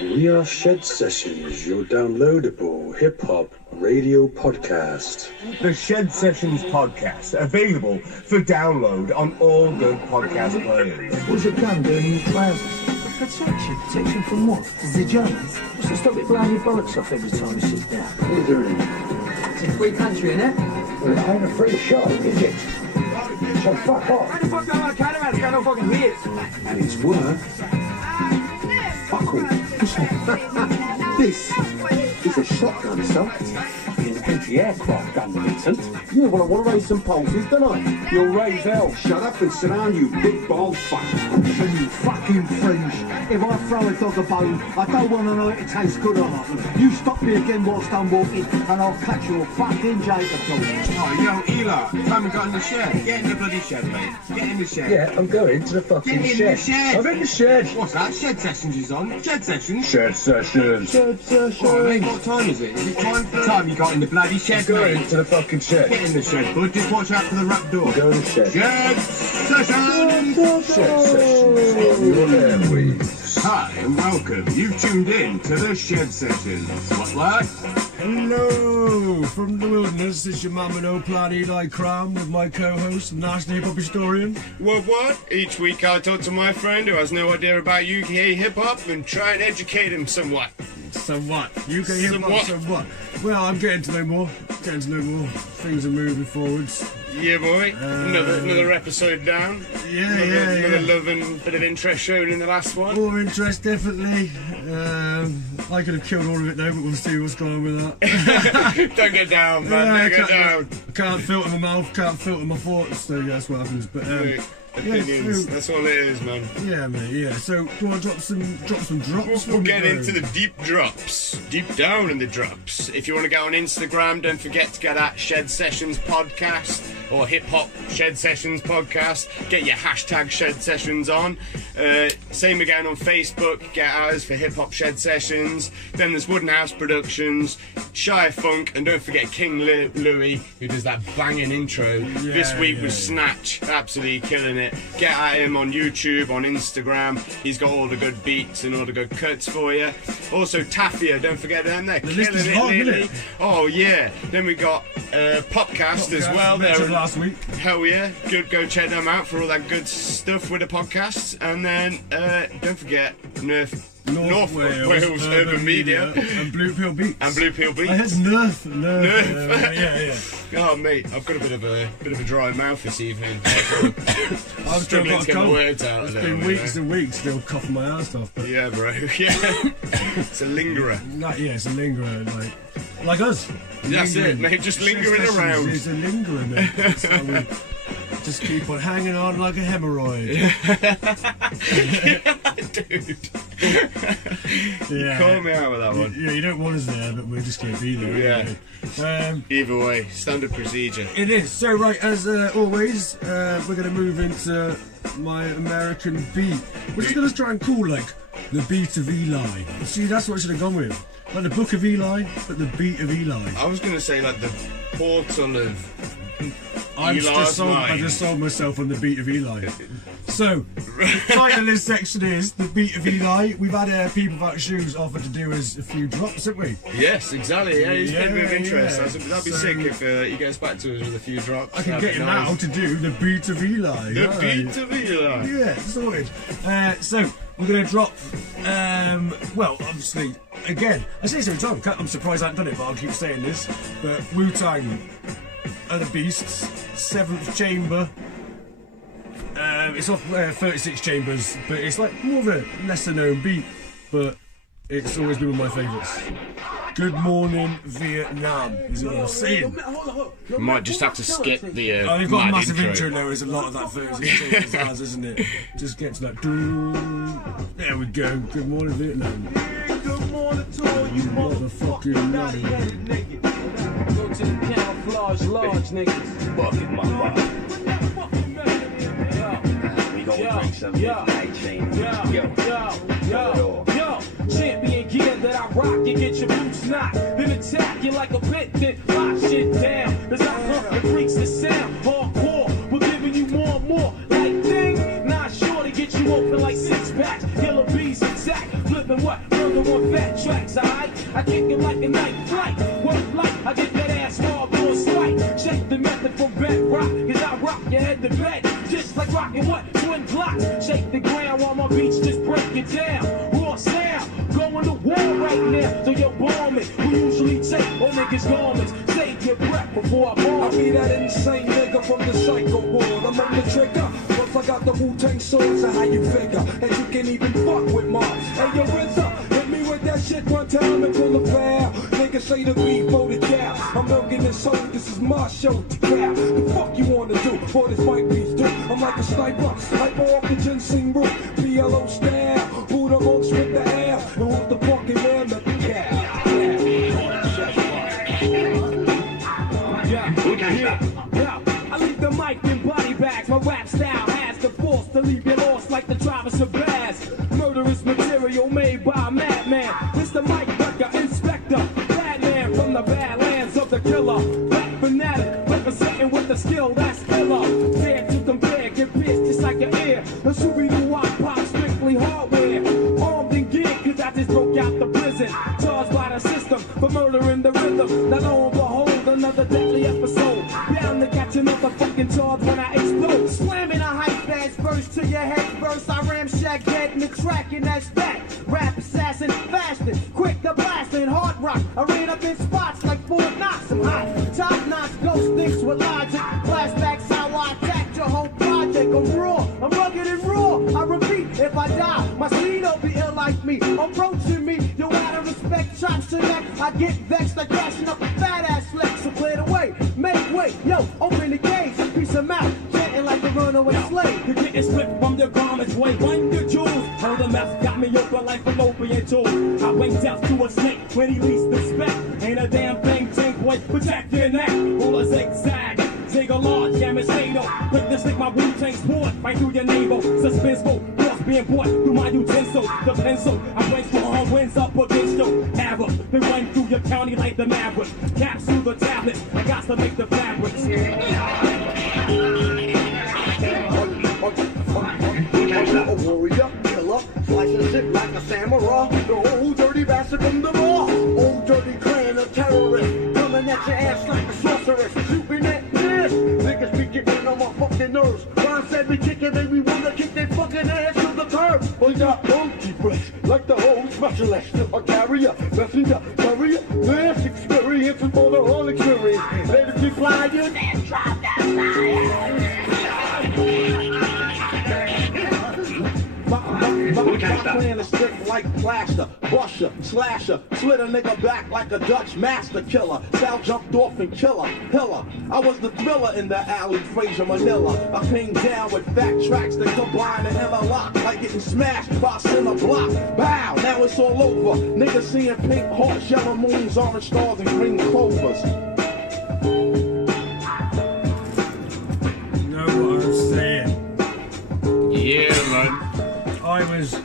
We are Shed Sessions, your downloadable hip-hop radio podcast. The Shed Sessions podcast, available for download on all good podcast players. What's your plan doing in your trousers? Protection? Protection from what? The Germans? What's to stop it blowing your bollocks off every time you sit down? What are you doing? It's a free country, innit? Well, it ain't a free show, is it? So fuck off. Where the fuck am I? Catamarans got no fucking beers. And it's worth fuck all. This is a shotgun, sir. Infantry aircraft gun, Vincent. Yeah, well, I want to raise some pulses, don't I? You'll raise hell. Shut up and sit down, you big bald fuck. And you fucking fringe. If I throw a dog a bone, I don't want to know if it tastes good or not. You stop me again whilst I'm walking, and I'll cut your fucking Jacob dog. Oh, yo, Eli, you haven't got in the shed. Get in the bloody shed, mate. Get in the shed. Yeah, I'm going to the fucking Get in shed. the shed. I'm in the shed. What's that? Shed Sessions is on. Shed Sessions? Shed Sessions. Shed sessions. Oh, mate, what time is it? Is it time for the time you got in the bloody shed, Going mate? to the fucking shed. Get in the shed, bud. Just watch out for the rap door. Go to the shed. Shed Sessions! Shed Sessions on your airwaves. Hi and welcome. You've tuned in to the Shed Sessions. What like? Hello! From the wilderness, it's your mum and old plan Eli Cram with my co-host, national hip-hop historian. What? Each week I talk to my friend who has no idea about UK hip-hop and try and educate him somewhat. Somewhat. UK hip-hop, somewhat. Well, I'm getting to know more. Things are moving forwards. Yeah, boy. Another episode down. Another love and bit of interest shown in the last one. More interest, definitely. I could have killed all of it though, but we'll see what's going on with that. Don't get down, man. Don't get down. Can't filter my mouth, can't filter my thoughts, so yeah, that's what happens. But Opinions. That's all it is, man. Yeah, mate. Yeah. So, do you want to drop some drops? We'll get into the deep drops, deep down in the drops. If you want to go on Instagram, don't forget to get at Shed Sessions Podcast or Hip Hop Shed Sessions Podcast. Get your hashtag Shed Sessions on. Same again on Facebook. Get ours for Hip Hop Shed Sessions. Then there's Wooden House Productions, Shy Funk, and don't forget King Louis, who does that banging intro. This week was Snatch, absolutely killing it. Get at him on YouTube, on Instagram. He's got all the good beats and all the good cuts for you. Also Tafia, don't forget them. They're killing it lately. Oh yeah. Then we got Popcast as well. They're last week. Hell yeah. Good. Go check them out for all that good stuff with the podcasts. And then don't forget North Wales Urban Media and Blue Pill Beats. I had Nerf. Yeah. Oh mate, I've got a bit of a dry mouth this evening. I've still got a get my cold. words out. It's been weeks and weeks still coughing my ass off. But yeah, bro. Yeah, it's a lingerer. It's a lingerer, like us. That's it, mate. Just lingering around. It's a lingerer, mate. So we just keep on hanging on like a hemorrhoid. Dude. You called me out with that one. Yeah, you don't want us there, but we're just going to be there. Yeah. Either way, standard procedure. It is. So, right, as always, we're going to move into my American beat. We're just going to try and call, the beat of Eli. See, that's what I should have gone with. Like the Book of Eli, but the beat of Eli. I was going to say, the portal of I just sold myself on the beat of Eli. So, the title of this section is The Beat of Eli. We've had people without shoes offer to do us a few drops, haven't we? Yes, exactly. Yeah, he's been a bit of interest. That'd be sick if he gets back to us with a few drops. I can get him now to do The Beat of Eli. The Beat of Eli. Yeah, sorted. So, we're going to drop, obviously, again, I say this every time, I'm surprised I haven't done it, but I'll keep saying this, but Wu-Tang are the Beasts, 7th Chamber. It's off 36 Chambers, but it's more of a lesser known beat, but it's always been one of my favourites. Good Morning Vietnam is what I'm saying. You might just have to skip the you've got a massive intro now. there. There's a lot of that 36 Chambers, isn't it? Just get to that. There we go. Good Morning Vietnam. Good morning to all You motherfucking love it. Go to the camouflage large niggas. Fucking my wife. We gonna drink some midnight chain. Yo. Champion gear that I rock, you get your boots knocked. Then attack you like a bit, then lock shit down. As I hunt and freaks the sound. Hardcore, we're giving you more and more. Like ding, not sure to get you open like the bed, just like rockin' what? Twin blocks. Shake the ground while my beats just break it down. Raw sound, going to war right now. So you're bombing. We usually take all niggas' garments. Save your breath before I bomb. I be that insane nigga from the psycho ward. I'm on the trigger. Plus I got the Wu-Tang swords, so how you figure? And you can even fuck with mom. Hey, yo, RZA, hit me with that shit one time and pull a foul. Niggas say the beef for the cow. I'm milking this soul, this is my show to cow. The fuck you wanna do? For this white beast do? I'm like a sniper, hyper off the ginseng root. PLO style, who the most with the L? And who's the fucking man that the cow? Yeah, I leave the mic in body bags. My rap style has the force to leave you lost like the Travis of Bass. Murderous material made by a madman. It's the mic wrecker, inspector, Batman from the badlands of the killer. Black fanatic, representing with the skill that's killer. Dare to compare, get pissed just like your ear. The Scooby-Doo pop, strictly hardware. Armed and geared, cause I just broke out the prison. Charged by the system for murdering the rhythm. Now lo and behold, another deadly episode. Bound to catch another fucking charge when I explode. Slamming a hype fast verse to your head first. I ramshack dead in the track and that's that. Rap assassin, fasting, quick to blasting, hard rock. I ran up in spots like Fort Knox. I'm hot, top notch, ghost thinks with logic. Flashbacks how I attacked your whole project. I'm raw, I'm rugged and raw. I repeat, if I die, my seed'll be ill like me. Approaching me, you out of respect, chops to neck. I get vexed like crashing up a fat ass flex. So clear the way, make way, yo, open the gates, piece of mouth, chanting like a runaway slave. You're getting split from your garments, weigh 100 joules. Hold the mouth, got me open like fallopian tube. I winked out to a snake when he least expect. Ain't a damn thing, tank boy, protect your neck. Roll a zigzag, zig a large, jam is fatal. Quick to stick my Wu-Tang sword right through your navel. Suspenseful, cross being brought through my utensil. The pencil, I break strong winds up against your arrow. They run through your county like the Maverick. Capsule the tablets, I got to make the fabrics. A warrior, killer, slicing shit like a samurai. The old dirty bastard from the law. Old dirty clan of terrorists. Coming at your ass like a sorceress. Shooting at this. Niggas be getting on my fucking nerves. Ron said we kicking and we wanna kick their fucking ass to the curb. We got funky breath like the whole specialist. A carrier, messenger, courier. This experience is for the whole experience. Let it be flying and drop that My plan is strict like plaster, busher, slasher, slit a nigga back like a Dutch master killer. Sal jumped off and killer, pillar. I was the thriller in the alley, Fraser Manila. I came down with fat tracks that combine and interlock like getting smashed by a center block. Bow, now it's all over. Niggas seeing pink hearts, yellow moons, orange stars, and green clovers. You know what I'm saying? Yeah, man. I was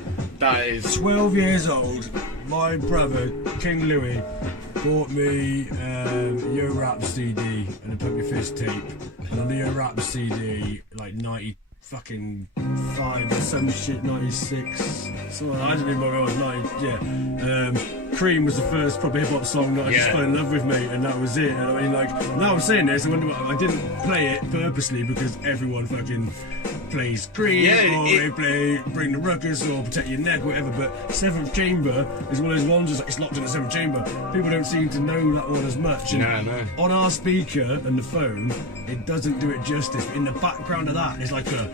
12 years old. My brother, King Louis, bought me Yo Rap CD and a Put Me Fist tape. And on the Yo Rap CD, like 90 fucking 5 or some shit, 96. So I don't even know what I was, 90, yeah. Cream was the first proper hip hop song that I just fell in love with, mate, and that was it. And I mean, like, now I'm saying this, I didn't play it purposely because everyone fucking plays Cream, or they play Bring the Ruckus or Protect Your Neck, whatever. But Seventh Chamber is one of those ones that's like, it's locked in the Seventh Chamber. People don't seem to know that one as much. And no. On our speaker and the phone, it doesn't do it justice. But in the background of that, there's like a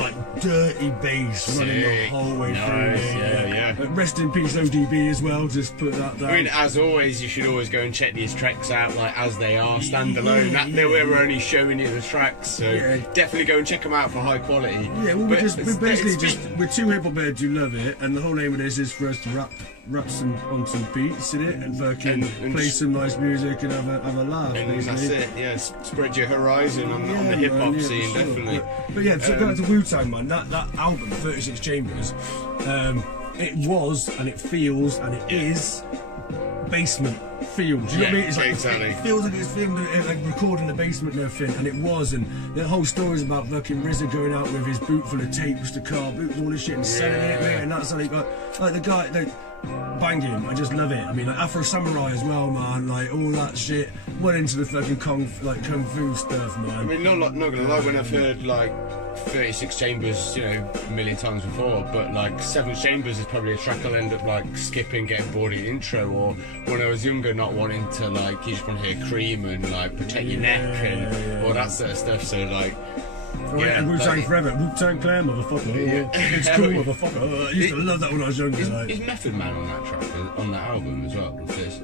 like dirty bass running the whole way through. Yeah. Rest in peace, ODB as well. Just put that down. I mean, as always, you should always go and check these tracks out, like as they are, standalone. We're only showing you the tracks, so definitely go and check them out for high quality. Yeah, well, we're two hip hop heads who love it, and the whole aim of this is for us to rap on some beats in it and fucking play some nice music and have a laugh. And that's it. Yeah, spread your horizon on the hip hop scene, definitely. But yeah, so going to Wu-Tang, man, that album, 36 Chambers, it was and it feels and it is basement feel. Do you know what I mean? It's like, exactly. It feels like it's filmed like recording in the basement and everything, and it was. And the whole story is about fucking RZA going out with his boot full of tapes, the car boot, all this shit, and selling it, mate. And that's how they got like the guy. banging. I just love it. I mean, like Afro Samurai as well, man. Like all that shit. Went into the fucking kung fu stuff, man. I mean, not gonna lie, when I've heard like 36 Chambers, you know, a million times before, but like 7 Chambers is probably a track I'll end up like skipping, getting bored of the intro, or when I was younger, not wanting to like, you just want to hear Cream and like Protect Your Neck and all that sort of stuff. So like. Yeah, Wu-Tang Forever, Wu-Tang Clan, motherfucker. Yeah. It's cool, motherfucker. I used to love that when I was younger. Is Method Man on that track, on that album as well?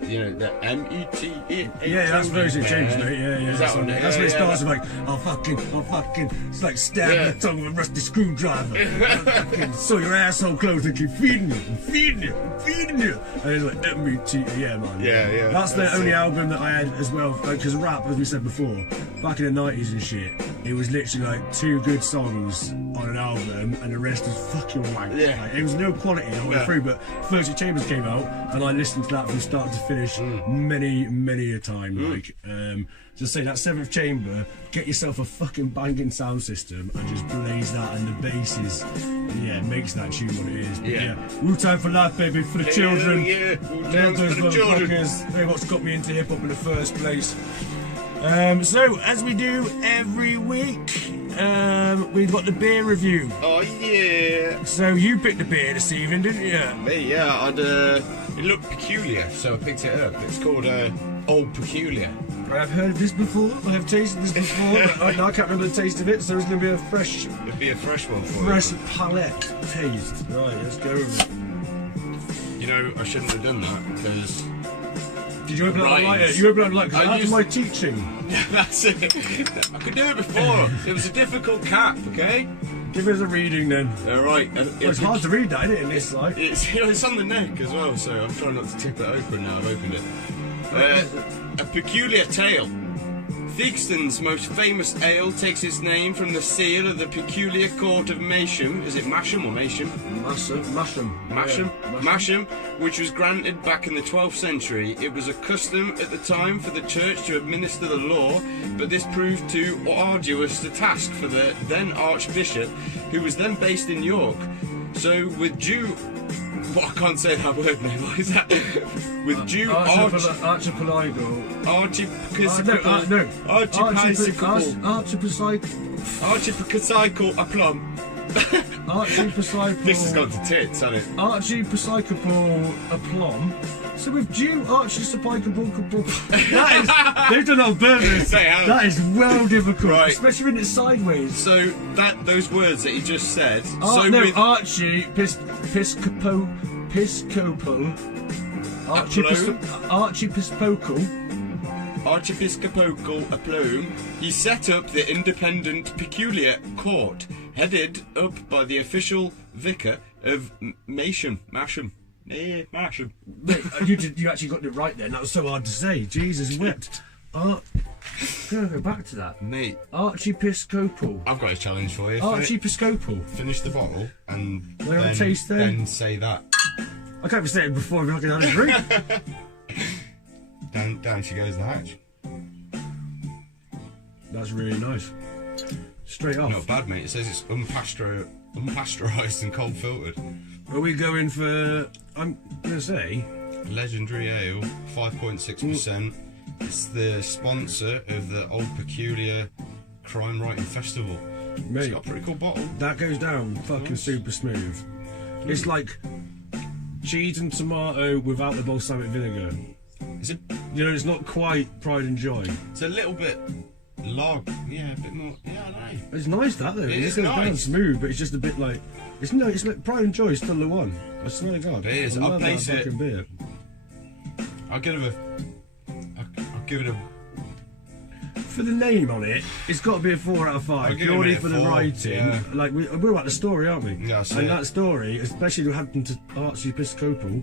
You know, the M-E-T-E. Yeah, that's 36 Chambers, mate. Yeah. That's what it starts with, like, I'll fucking. It's like stab the tongue with a rusty screwdriver. So your asshole closed and keep feeding you. And it's like M-E-T-E, yeah, man. Yeah. That's the only album that I had as well, because rap, as we said before, back in the 90s and shit, it was literally like 2 good songs on an album and the rest was fucking wank. Yeah. Like, it was no quality all the way through, but 36 Chambers came out and I listened to that from start to finish many a time. Like, just say that 7th chamber, get yourself a fucking banging sound system and just blaze that, and the bass is, makes that tune what it is. But Wu-Tang for life, baby, for the children. Yeah, They're Wu-Tang those for the children. motherfuckers. They're what's got me into hip hop in the first place. So, as we do every week, we've got the beer review. Oh yeah. So you picked the beer this evening, didn't you? Me, yeah. It looked peculiar, so I picked it up. It's called Old Peculiar. I have heard of this before. I have tasted this before, but I can't remember the taste of it. So it's going to be a fresh. It'll be a fresh one for fresh you. palate taste. Right, let's go with it. You know, I shouldn't have done that because. Did you open up the light? You opened up the light because that's my teaching. That's it. I could do it before. It was a difficult cap, okay? Give us a reading then. All right. It's hard to read that, isn't it, in this light? It's on the neck as well, so I'm trying not to tip it open now I've opened it. A peculiar tale. Theakston's most famous ale takes its name from the seal of the peculiar court of Masham. Is it Masham or Masham? Masham, which was granted back in the 12th century. It was a custom at the time for the church to administer the law, but this proved too arduous a task for the then Archbishop, who was then based in York. So with due... What, I can't say that word now. What is that? With due Archipelago. Archipelago aplomb. This has gone to tits, hasn't it? Archipelago aplomb. So with due archipelago, they've done it on purpose. That is well difficult, right. Especially when it's sideways. So those words that he just said. Archiepiscopal aplomb. He set up the independent peculiar court, headed up by the official vicar of Masham. Masham. You actually got it right then. That was so hard to say. Jesus wept. I'm gonna go back to that, mate. Archiepiscopal. I've got a challenge for you. Archiepiscopal. Finish the bottle and then say that. I can't even say it before I've had a drink. Down she goes the hatch. That's really nice. Straight off. Not bad, mate. It says it's unpasteurised and cold filtered. Are we going for? I'm gonna say Legendary Ale, 5.6%. It's the sponsor of the Old Peculiar Crime Writing Festival. Mate, it's got a pretty cool bottle. That goes down fucking super smooth. It's like cheese and tomato without the balsamic vinegar. Is it? You know, it's not quite Pride and Joy. It's a little bit log, yeah, a bit more. Yeah, I know. It's nice that though. It goes down smooth, but it's just a bit like it's like Pride and Joy is still the one. I swear to God. It is. I'll place it. Beer. I'll give it a. For the name on it, it's got to be a 4 out of 5. Purely for the writing. Yeah. Like we're about the story, aren't we? Yeah, that story, especially what happened to Archiepiscopal.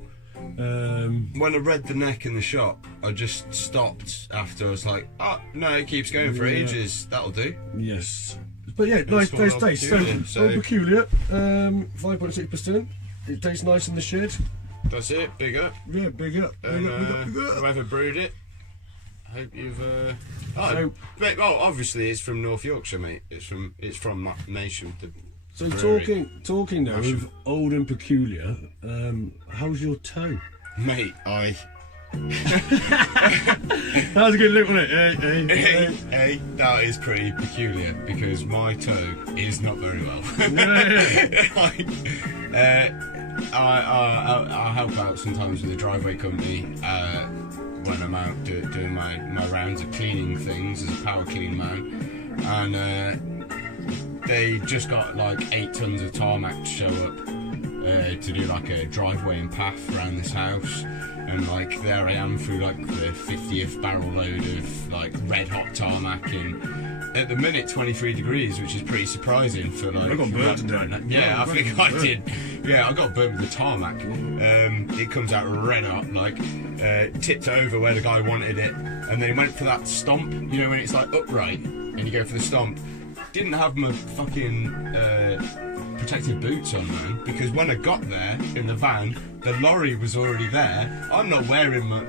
When I read the neck in the shop, I just stopped after. I was like, oh no, it keeps going for ages. That'll do. Yes. But yeah, nice taste. So peculiar. 5.6%. It tastes nice in the shed. That's it. Big up. Yeah, big up. Big up. Whoever brewed it, I hope you've. Obviously it's from North Yorkshire, mate. It's from Masham, the So talking though of old and peculiar, how's your toe? Mate, That was a good look, wasn't it? Hey, that is pretty peculiar because my toe is not very well. I help out sometimes with the driveway company when I'm out doing my rounds of cleaning things as a power clean man, and they just got like 8 tons of tarmac to show up to do like a driveway and path around this house. And like there I am through like the 50th barrel load of like red hot tarmac in at the minute 23 degrees, which is pretty surprising for like. I got burnt today. Yeah, I think I did. Yeah, I got burnt with the tarmac. It comes out red hot, like tipped over where the guy wanted it, and then went for that stomp. You know when it's like upright and you go for the stomp. Didn't have my fucking protective boots on, man, because when I got there in the van, the lorry was already there. I'm not wearing my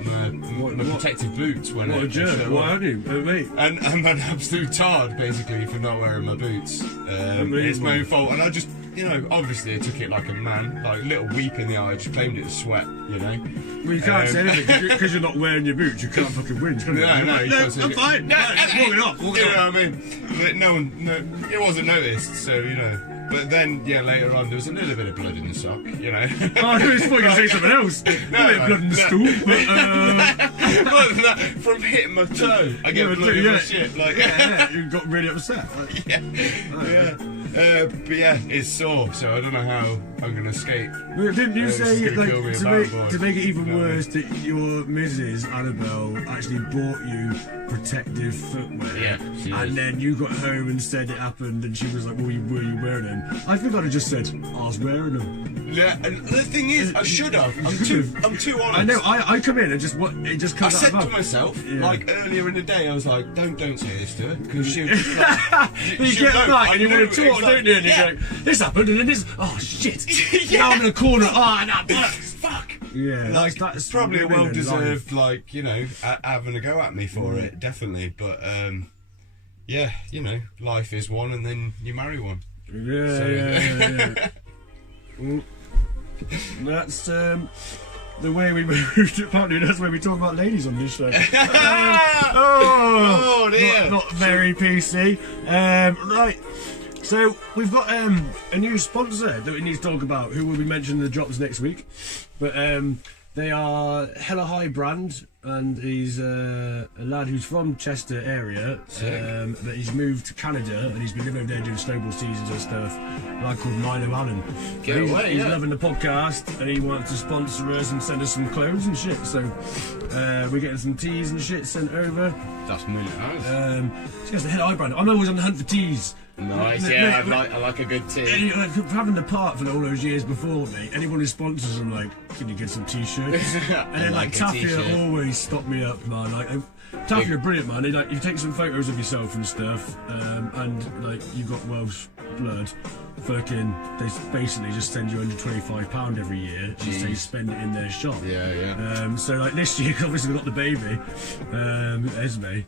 protective boots when What a jerk, why aren't you? Mate. And I'm an absolute tard, basically, for not wearing my boots. It's my own fault, and I just, you know, obviously I took it like a man, like a little weep in the eye, I just claimed it as sweat, you know. Well, you can't say anything, because you're not wearing your boots, you can't fucking win, can you? No, you can't I'm say fine. Walking off. You know what I mean? But it wasn't noticed, so, you know. But then, yeah, later on, there was a little bit of blood in the sock, you know. Oh, I was going to say something else. A bit of blood in the stool, but... from hitting my toe, I get blood in my shit. Like, yeah, you got really upset. Like, but yeah, it's sore, so I don't know how I'm going to escape. Well, didn't you say, like, to make it even worse, that your Mrs. Annabelle actually bought you protective footwear? Yeah, and then you got home and said it happened, and she was like, were you wearing them? I think I'd have just said, I was wearing them. Yeah, and the thing is, I should have. I'm too honest. I know, I come in and it just comes out I said to myself, like, earlier in the day, I was like, don't say this to her, because she'll just like... you get back and you want to talk, don't you? And you're like, this happened, and then this... Oh, shit. Now I'm in a corner. Oh, no, fuck. Yeah, like, that's probably a well-deserved, like, you know, having a go at me for it, definitely. But, yeah, you know, life is one, and then you marry one. Yeah. That's the way we moved. Apparently, that's where we talk about ladies on this show. Oh dear! Not very PC. Right. So we've got a new sponsor that we need to talk about, who will be mentioned in the drops next week. But they are Hella High brand, and he's a lad who's from Chester area, but he's moved to Canada and he's been living over there doing snowball seasons and stuff. A lad called Milo Allen. He's loving the podcast and he wants to sponsor us and send us some clothes and shit. So we're getting some tees and shit sent over. That's really nice. So that's the Hella High brand. I'm always on the hunt for tees. Nice, yeah, I like a good tee. Having the part for all those years before me, anyone who sponsors them, like, can you get some t-shirts? And then, like, Tafia always stopped me up, man. Like, Tafia are brilliant, man. You take some photos of yourself and stuff, and, like, you've got Welsh blood. Fucking, they basically just send you £125 every year and say you spend it in their shop. Yeah. So, like, this year, obviously, we got the baby, Esme.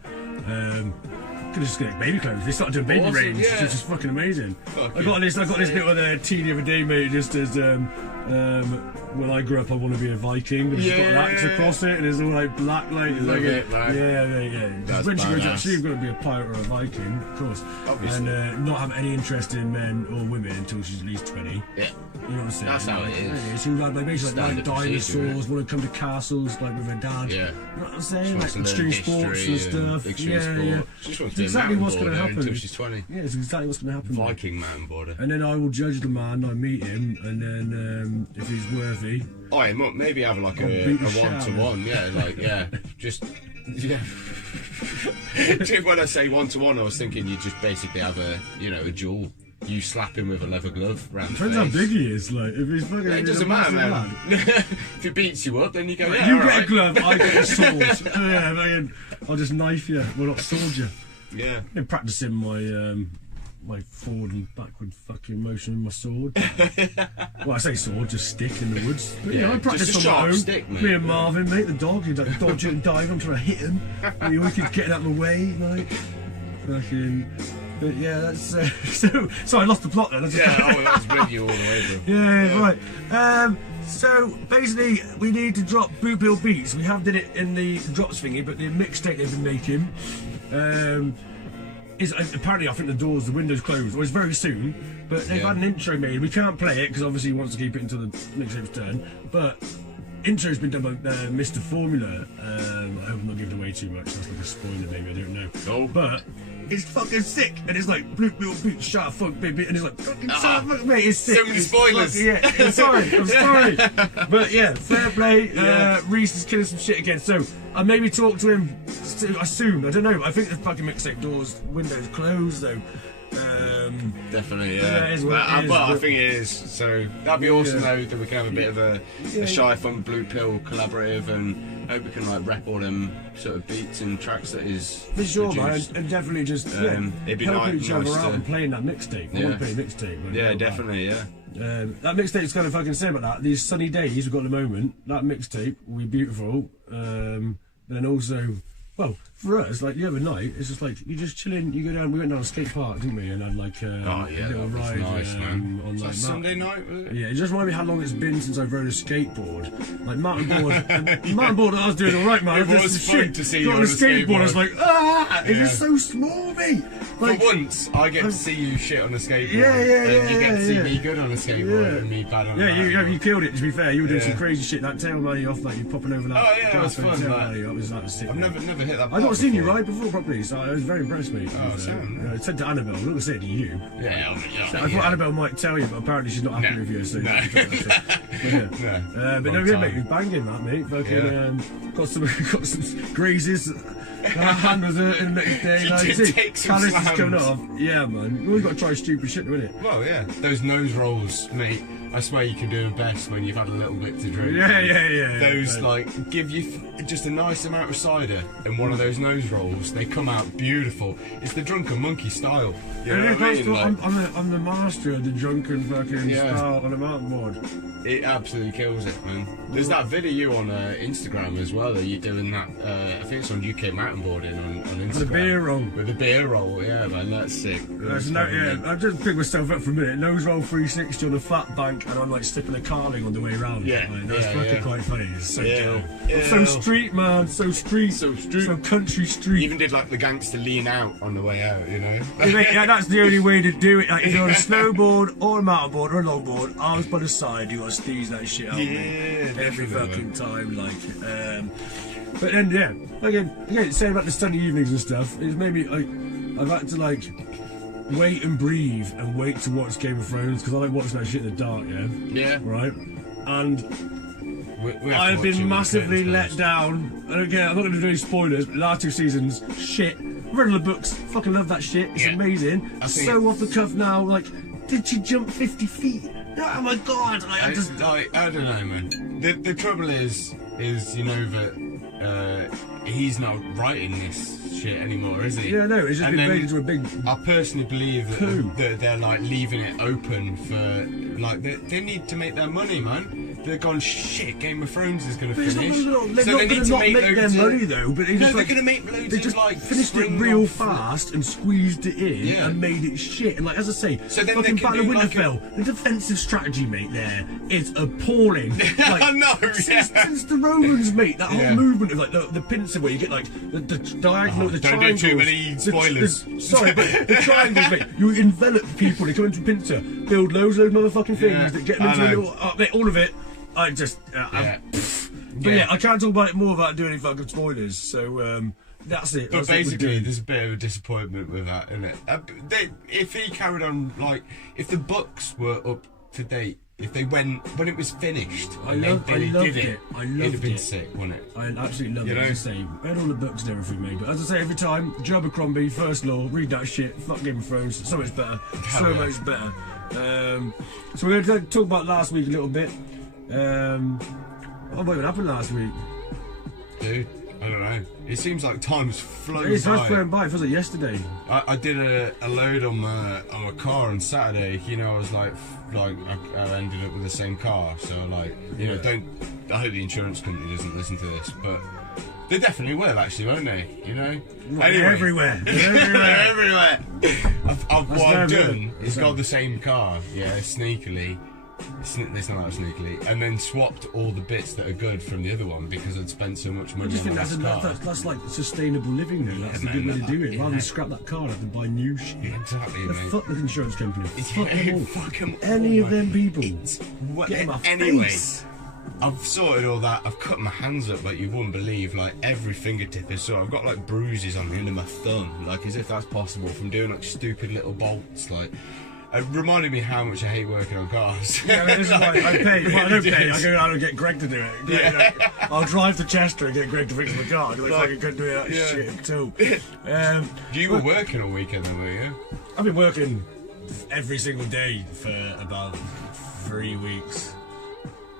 Could just get baby clothes. They started doing baby range, which is just fucking amazing. I got this little tea the other day, mate. Just as when I grew up, I want to be a Viking. But it's got an axe across it, and it's all like black, like yeah. When she grows up, she's going to be a pirate or a Viking, of course. Obviously. And not have any interest in men or women until she's at least 20. Yeah. You know what I'm saying? That's how it is. She was basically like dinosaurs, want to come to castles like with her dad. Yeah. You know what I'm saying? Like extreme sports and stuff. Yeah. She just wants to be exactly what's going to happen until she's 20. Yeah, it's exactly what's going to happen. Viking mountain border. And then I will judge the man. I meet him, and then if he's worthy, maybe have like a one-to-one. Just. When I say one-to-one, I was thinking you just basically have a duel. You slap him with a leather glove round the face. Depends how big he is. Like, if he's fucking, it doesn't matter, man. If he beats you up, then you go. Yeah, you get a glove, I get a sword. I'll just knife you. Well, not sword you. Yeah. I've been practicing my forward and backward fucking motion with my sword. Well, I say sword, just stick in the woods. But, I practice on my own. Stick, mate. Me and Marvin, mate, the dog, he'd like dodge it and dive. I'm trying to hit him. He keeps getting out of my way, like fucking. But yeah, that's so I lost the plot then. That was with you all the way through. Yeah, right. So basically, we need to drop Boot Bill Beats. We have did it in the drops thingy, but the mixtape they've been making is apparently, I think the windows closed. Well, it's very soon, but they've had an intro made. We can't play it because obviously he wants to keep it until the mixtape's done. But intro's been done by Mr. Formula. I hope I'm not giving away too much. That's like a spoiler, maybe, I don't know. Oh. But it's fucking sick, and it's like Blue Bill Beat, Shut Funk Baby, and it's like fucking shut fuck, mate. It's sick. So many spoilers. I'm sorry. But yeah, fair play. Reese is killing some shit again. So I maybe talk to him soon. I don't know. I think the fucking mixtape windows closed though. Definitely, yeah. It is what it is, I think it is. So that'd be awesome though, that we can have a bit of a Shy Funk Blue Pill collaborative, and hope we can like rep all them sort of beats and tracks that is for sure, man, produced. and definitely just it'd be helping nice each other out to- and playing that mixtape. I want to play a mixtape. Yeah, definitely, yeah. That mixtape's got to fucking say about that. These sunny days we've got at the moment, that mixtape will be beautiful. But then also, well, for us, like the other night, it's just like you just chilling. You go down. We went down to skate park, didn't we? And had like a little that was ride. nice, man. On Was like that Sunday night, was it? Yeah, it just reminded me how long it's been since I've rode a skateboard. Like mountain board, I was doing all right, man. It This was is fun shit. to see Got you on a on a skateboard. I was like, it's Yeah. just so small, mate. Like, For once, I get to see you shit on a skateboard. Yeah, and you get to see yeah. me good on a skateboard and me bad on a you killed it. To be fair, you were doing some Yeah. crazy shit. That tail money off, like you popping over that. Oh, yeah, that was tail fun, money, that was sick. I've never hit that. I've not part seen you before. ride before properly, so I was very impressed, mate. Oh, Sam. I said to Annabelle, I'm not gonna say it to you. Yeah, I thought Annabelle might tell you, but apparently she's not happy with you. So No. but no, yeah, mate, you're banging that, mate. Fucking got some grazes. Our hand was hurting the next day. You Like, did see, take some callus is coming slams. off. Yeah, man. We always got to try stupid shit, innit? Well, yeah, those nose rolls, mate. I swear you can do them best when you've had a little bit to drink. Yeah. Those like give you just a nice amount of cider and one of those nose rolls. They come out beautiful. It's the drunken monkey style. You know what I mean? Like, I'm the master of the drunken fucking style on a mountain board. it absolutely kills it, man. There's that video you on Instagram as well. That you're doing that. I think it's on UK mountain boarding on Instagram. The beer roll. With the beer roll, yeah, man. That's sick. I just picked myself up for a minute. Nose roll 360 on a flat bank, and I'm like slipping a carling on the way around. Yeah, like, that's fucking quite funny. It's so Yeah. chill. So street, man. So street. So country street. Even did like the gangster lean out on the way out, you know. Yeah, that's the only way to do it. Like, if you're on a snowboard or a mountain board or a longboard, arms by the side, you gotta steeze that shit out. Every fucking time, like. But then, yeah, again, saying about the sunny evenings and stuff, it's maybe I've had to like wait and breathe and wait to watch Game of Thrones because I like watching that shit in the dark. Yeah. Right. And we have to I've watch been it massively with let curtains down. And again, I'm not going to do any spoilers, but last 2 seasons, shit. Read all the books, fucking love that shit. It's amazing. I think So off the cuff now, like, did she jump 50 feet? Oh my god! Like, I don't know, man. The trouble is you know that he's not writing this shit anymore, is he? Yeah, no, it's just And been then made into a big. I personally believe coup. that they're like leaving it open for like they need to make their money, man. They're gone shit. Game of Thrones is going to But finish, it's not, they're so not they going need to to not make make their loads money of, though. But they No, just they're like, going to make loads they of just like finished it spring real off- fast and squeezed it in Yeah. and made it shit. And like as I say, So then fucking they can Battle of do like Winterfell, the defensive strategy, mate, there is appalling. Like, I know, since the Romans, mate, that whole movement of like the pincer where you get like the diagonal, the don't do triangles. too many spoilers. Sorry, but the triangles, mate. You envelop people. They come into pincer, build loads of motherfucking things Yeah, that get them I into a know. little. Mate, all of it. I just. But yeah, I can't talk about it more without doing any fucking spoilers. So that's it. But That's what we're basically, doing. there's a bit of a disappointment with that, isn't it? If he carried on, like, if the books were up to date, if they went when it was finished, I and loved they did it. I loved it'd have been it. sick, wouldn't it? I absolutely love You it. know? As I say, read all the books and everything, mate. But as I say, every time, Joe Abercrombie, First Law, read that shit. Fuck Game of Thrones. So much better. Hell yeah. Much better. So we're going to talk about last week a little bit. What even happened last week? Dude, I don't know. It seems like time's flown It's by. nice flown by. It feels like yesterday. I did a load on my car on Saturday. You know, I was like I ended up with the same car. So like, you know, I hope the insurance company doesn't listen to this, but They definitely will, actually, won't they? You know? They're everywhere. They're everywhere. What I've done is Sorry. got the same car, sneakily. It's not that sneakily, and then swapped all the bits that are good from the other one because I'd spent so much I money just on the think last car. that's like sustainable living, though. That's a good way to do it. Rather than scrap that car and have to buy new shit. Exactly, The mate. fuck the insurance company. Fuck Yeah, them all. fuck 'em Any all, of them people. What- Get in my anyway, face. I've sorted all that. I've cut my hands up like you wouldn't believe. Like every fingertip is sore. I've got like bruises on the end of my thumb, like as if that's possible from doing like stupid little bolts. Like it reminded me how much I hate working on cars. Yeah, this is why I pay. Well, I don't pay. I go out and get Greg to do it. Yeah. I'll drive to Chester and get Greg to fix my car because I Like, fucking couldn't do that yeah. shit at all. You were working all weekend then, were you? I've been working every single day for about 3 weeks.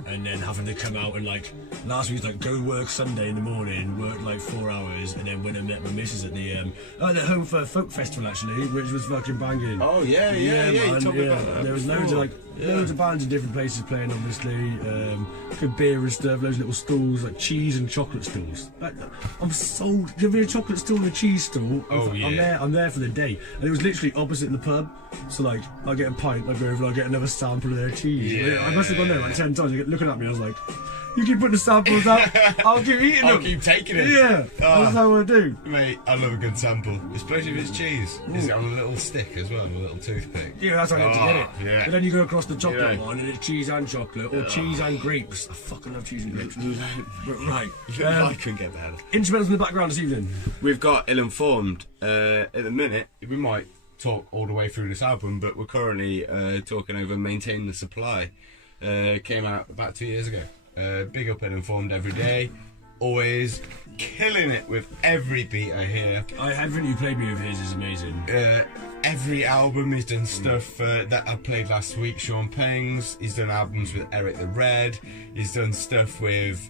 And then having to come out and like last week, like go work Sunday in the morning, work like 4 hours, and then went and met my missus at the Home for Folk Festival actually, which was fucking banging. Oh yeah. You man, told me about that. There was loads of like loads of bands in different places playing, obviously. Good beer and stuff, loads of little stalls, like cheese and chocolate stalls. Like, I'm sold. Give me a chocolate stall and a cheese stall. Oh, yeah. I'm there for the day. And it was literally opposite the pub. So like I get a pint, I go over, I get another sample of their cheese. Yeah. I must have gone there like 10 times. They get looking at me, I was like, you keep putting the samples out, I'll keep eating them. I'll keep taking it. Yeah, that's how I do. Mate, I love a good sample, especially if it's cheese. Is it on a little stick as well, a little toothpick? Yeah, that's how I get to get it. Yeah. And then you go across the chocolate Yeah. one and it's cheese and chocolate, or cheese and grapes. I fucking love cheese and grapes. But, right. I couldn't get better. Instrumentals in the background this evening. We've got Ill-Informed. At the minute, we might talk all the way through this album, but we're currently talking over Maintain the Supply. Came out about 2 years ago. Big up Ill-Informed every day. Always killing it with every beat I hear. Everything you played me with his is amazing. Every album he's done stuff that I played last week, Sean Pengs. He's done albums with Eric the Red. He's done stuff with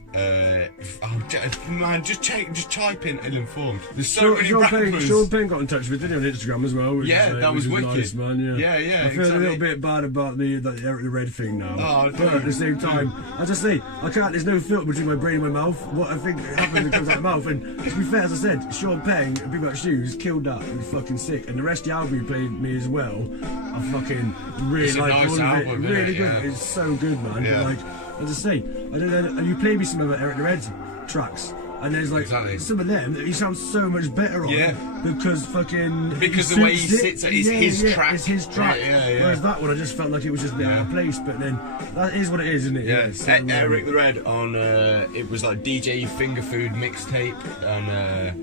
just type in Ill-Informed. There's so many rappers. Sean Penn got in touch with me, didn't he, on Instagram as well? Yeah, that was wicked. Nice, man, Yeah, I feel exactly. a little bit bad about the Eric the Red thing now. Oh, but at the same time, as I say, there's no filter between my brain and my mouth. What I think happens, it comes out of my mouth. And to be fair, as I said, Sean Penn, Big Black Shoes, killed that. He was fucking sick. And the rest of the album he played me as well, I fucking really It's a like nice all album, of it. isn't Really it? good. Yeah. It's so good, man. Yeah. Like, as I say, I don't know, and you play me some of Eric the Red's tracks. And there's like Exactly. some of them that he sounds so much better on because the way he sits it's his track. It's his track. Yeah. Whereas that one I just felt like it was just a bit out of place, but then that is what it is, isn't it? Yeah, So, Eric the Red on it was like DJ Finger Food mixtape, and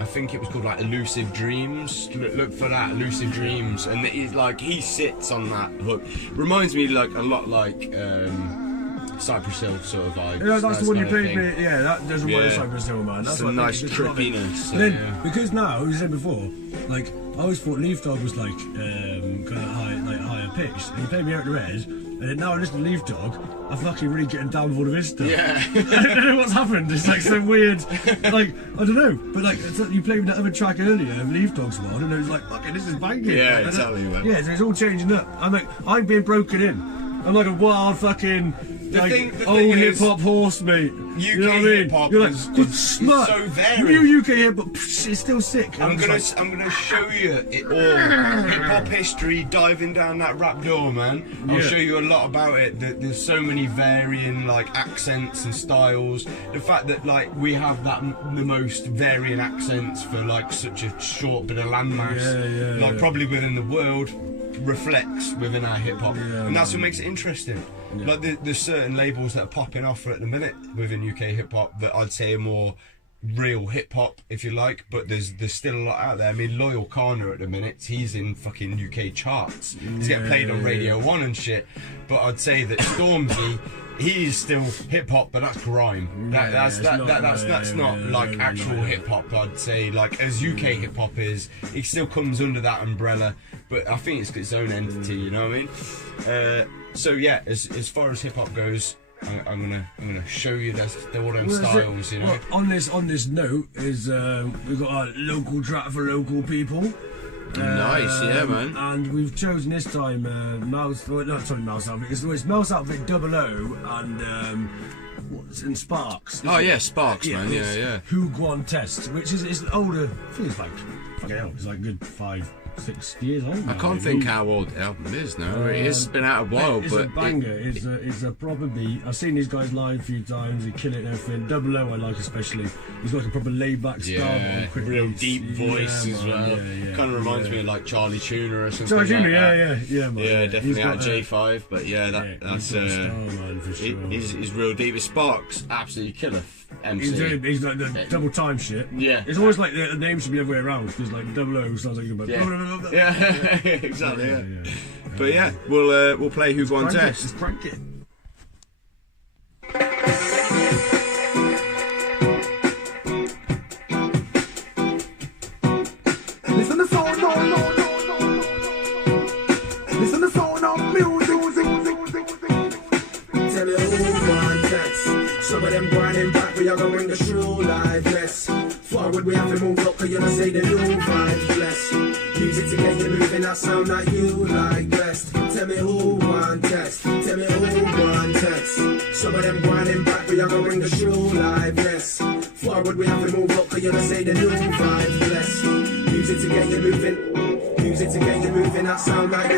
I think it was called like Elusive Dreams. Look for that, Elusive Dreams, and he sits on that hook. Reminds me like a lot like Cypress Hill sort of vibes. Yeah, that's the one you kind of played thing. me. Yeah, that doesn't work Yeah. Cypress Hill, man. That's Some what I nice think is lovely. trippiness. But then, because now, as you said before, like I always thought Leaf Dog was like kind of higher pitched, and you played me Eric the Red, and then now I listen to Leaf Dog, I'm fucking really getting down with all of his stuff. Yeah. I don't know what's happened. It's like so weird. Like I don't know, but like you played that other track earlier of Leaf Dog's one, and it was like, fucking, this is banging. Yeah, Like, exactly, man. Yeah, so it's all changing up. I'm being broken in. I'm like a wild fucking. The Like thing old is, hip hop horse, mate. UK you know what I mean? hip-hop You're like, is good smut. so varied. New UK hip hop, it's still sick. I'm gonna show you it all. Hip hop history, diving down that rap door, man. I'll show you a lot about it. There's so many varying like accents and styles. The fact that like we have the most varying accents for like such a short bit of landmass, probably within the world, reflects within our hip hop, and that's what makes it interesting. Like there's certain labels that are popping off at the minute within UK hip hop that I'd say are more real hip hop, if you like, but there's still a lot out there. I mean, Loyal Corner at the minute, he's in fucking UK charts. He's getting played on Radio 1 and shit. But I'd say that Stormzy, he's still hip hop, but that's grime. That's not like actual hip hop. I'd say like as UK hip hop is, it still comes under that umbrella, but I think it's its own entity. You know what I mean? So yeah, as far as hip hop goes, I'm gonna show you their own styles, you know. Well, on this note is we've got our local track for local people. Nice, yeah, man. And we've chosen this time Mouse Outfit. It's Mouse Outfit 00 and and Sparks. Oh yeah, Sparks, man. it's Yeah. Who Guan Test, which is an older. I think it's like fucking hell. It's like a good 5-6 years old. I can't think how old the album is now. It's been out a while, it's but a banger. It's a proper beat. I've seen these guys live a few times. They kill it and everything. Double O I like especially. He's got like a proper laid back style. Real deep voice as well. Kind of reminds me of like Charlie Tuna or something. Charlie Tuna, like yeah, man. Yeah, definitely out of J5, but that's he's real deep. Sparks, absolutely killer MC. He's like the double time shit. Yeah, it's always like the name should be the other way around because like Double O sounds like about exactly. Yeah. But yeah, we'll play Who Guan Test. Let's crank it. Listen to sound, listen to sound of music. Tell me who want text. Some of them grinding back, we are gonna bring the true life. Yes, forward we have to move up, cause you know say the new vibes. Bless music to get you moving, that sound like you like best. Tell me who want text. Tell me who want text. Some of them grinding back, we are gonna bring the true life. Yes, forward we have to move up, cause you know say the new vibes. Bless music to get you moving, music to get you moving, that sound like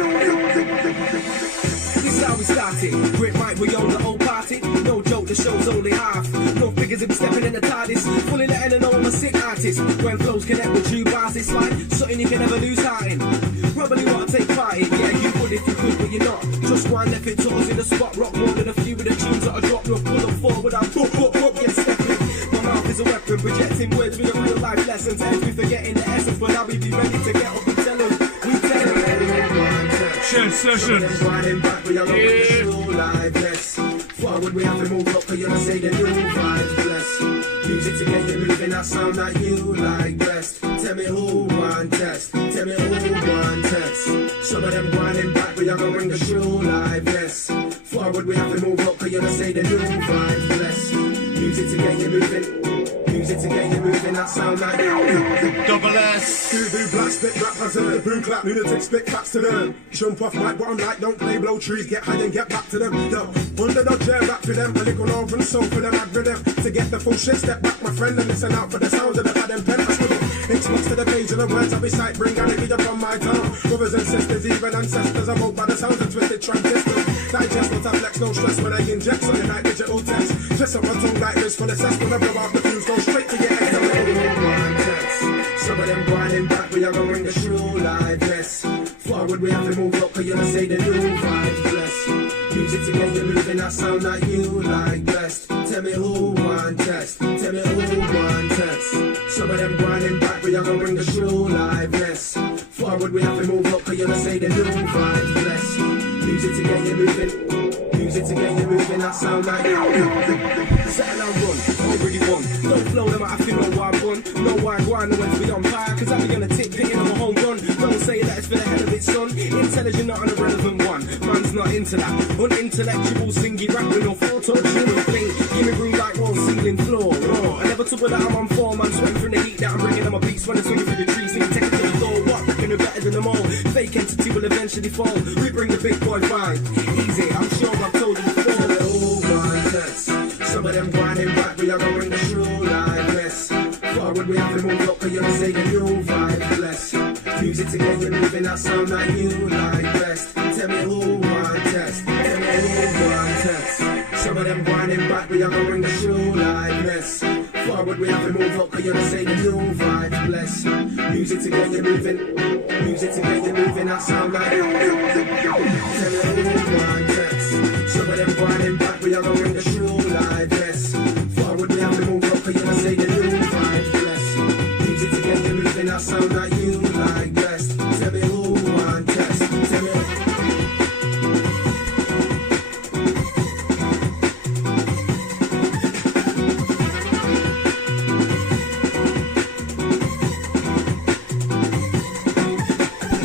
this how we started. Grip mic, we on the whole party. No joke, the show's only half. No figures if stepping in the TARDIS. Fully letting her know I'm a sick artist. When flows connect with true bars, it's like something you can never lose heart in. Probably want to take part in. Yeah, you would if you could, but you're not. Just one left it toes in the spot. Rock more than a few of the tunes that I drop. No pull up forward, I get stepping. My mouth is a weapon, projecting words with a real life lesson. Times we forgetting the essence, but now we be ready to get up and tell them. We tell them. Shed session. Forward we have to move up, cause you know say the new vibes. Bless music to get you moving, that sound like you like best. Tell me who want test. Tell me who want test. Some of them grinding back, we are gonna bring the true life. Yes, forward we have to move up, cause you know say the new vibes. Bless music to get you moving, music to get you moving, that sound like you. Double S. Do black spit rappers and boom clap lunatic spit facts to them. Jump off mic, what I'm like, don't play blow trees, get high and get back to them. Yo, under the chair rap to them, a little over and soul for them, I'd rhythm. To get the full shit, step back my friend and listen out for the sounds of the bad and pen. I scribble Xbox to the page of the words I recite, bring energy up from my tongue. Brothers and sisters, even ancestors, I'm woke by the sounds of twisted transistors. Digest, not I flex, no stress when I inject something like digital text. Twist up my tongue like this for the cess, when I blow out the fuse, go straight to your head. Some of them grinding back, we are gonna bring the true life. Yes, forward we have to move up, cause you know say the new vibes. Bless music to get you moving, that sound like you like best. Tell me who want test. Tell me who want test. Some of them grinding back, we are gonna bring the true life. Yes, forward we have to move up, cause you know say the new vibes. Bless music to get you moving, music to get you moving, that sound like you. Settle and run, already won. Don't flow them, I feel no why I run. No why I go on, no when to be on fire, cause I'm gonna tip hitting on a home run. Don't say that it's for the hell of it, son. Intelligent, not an irrelevant one. Man's not into that. Unintellectual, singing, rapping, or photo-tuning thing. Give me room like one ceiling floor. Raw. I never took that I'm on form. I'm sweating from the heat that I'm bringing on my beats when I'm swinging through the trees. So you take it to the door. What? Reckon we're better than them all. Fake entity will eventually fall. We bring the big boy vibe. Easy, I'm sure I've told you before. Some of them grinding back, we are gonna bring the true life. Yes, forward we have to move up, cause you know say the new vibe. Bless music to get you moving, that sound like you like best. Tell me who want test. Tell me who want test. Some of them grinding back, we are gonna bring the true life. Yes, forward we have to move up, cause you know say the new vibe. Bless music to get you moving, music to get you moving, that sound like you. Tell me who want test. Some of them grinding back, we are gonna bring the true life. Yes, forward we have to move up, cause you know say the new vibe. Bless music to get you moving, that sound like you like best. Tell me who want test. Tell me.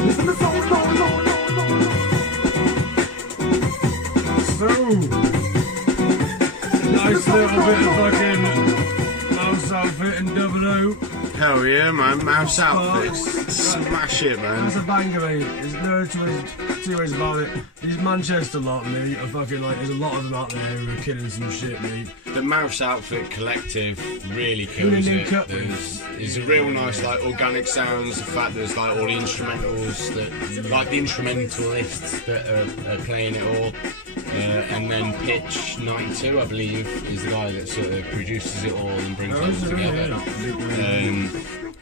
Listen to sound, Nice little bit of fucking Mouse Outfit and Double O. Hell yeah, man. Mouse Outfits. Smash it, man. That's a banger, mate. There's no two ways about it. These Manchester lot, mate, are fucking like, there's a lot of them out there who are killing some shit, mate. The Mouse Outfit collective really kills it. There's a real nice, like, organic sounds. The fact there's, like, all the instrumentals, that, like, the instrumentalists that are playing it all. And then Pitch 92, I believe, is the guy that sort of produces it all and brings it all together.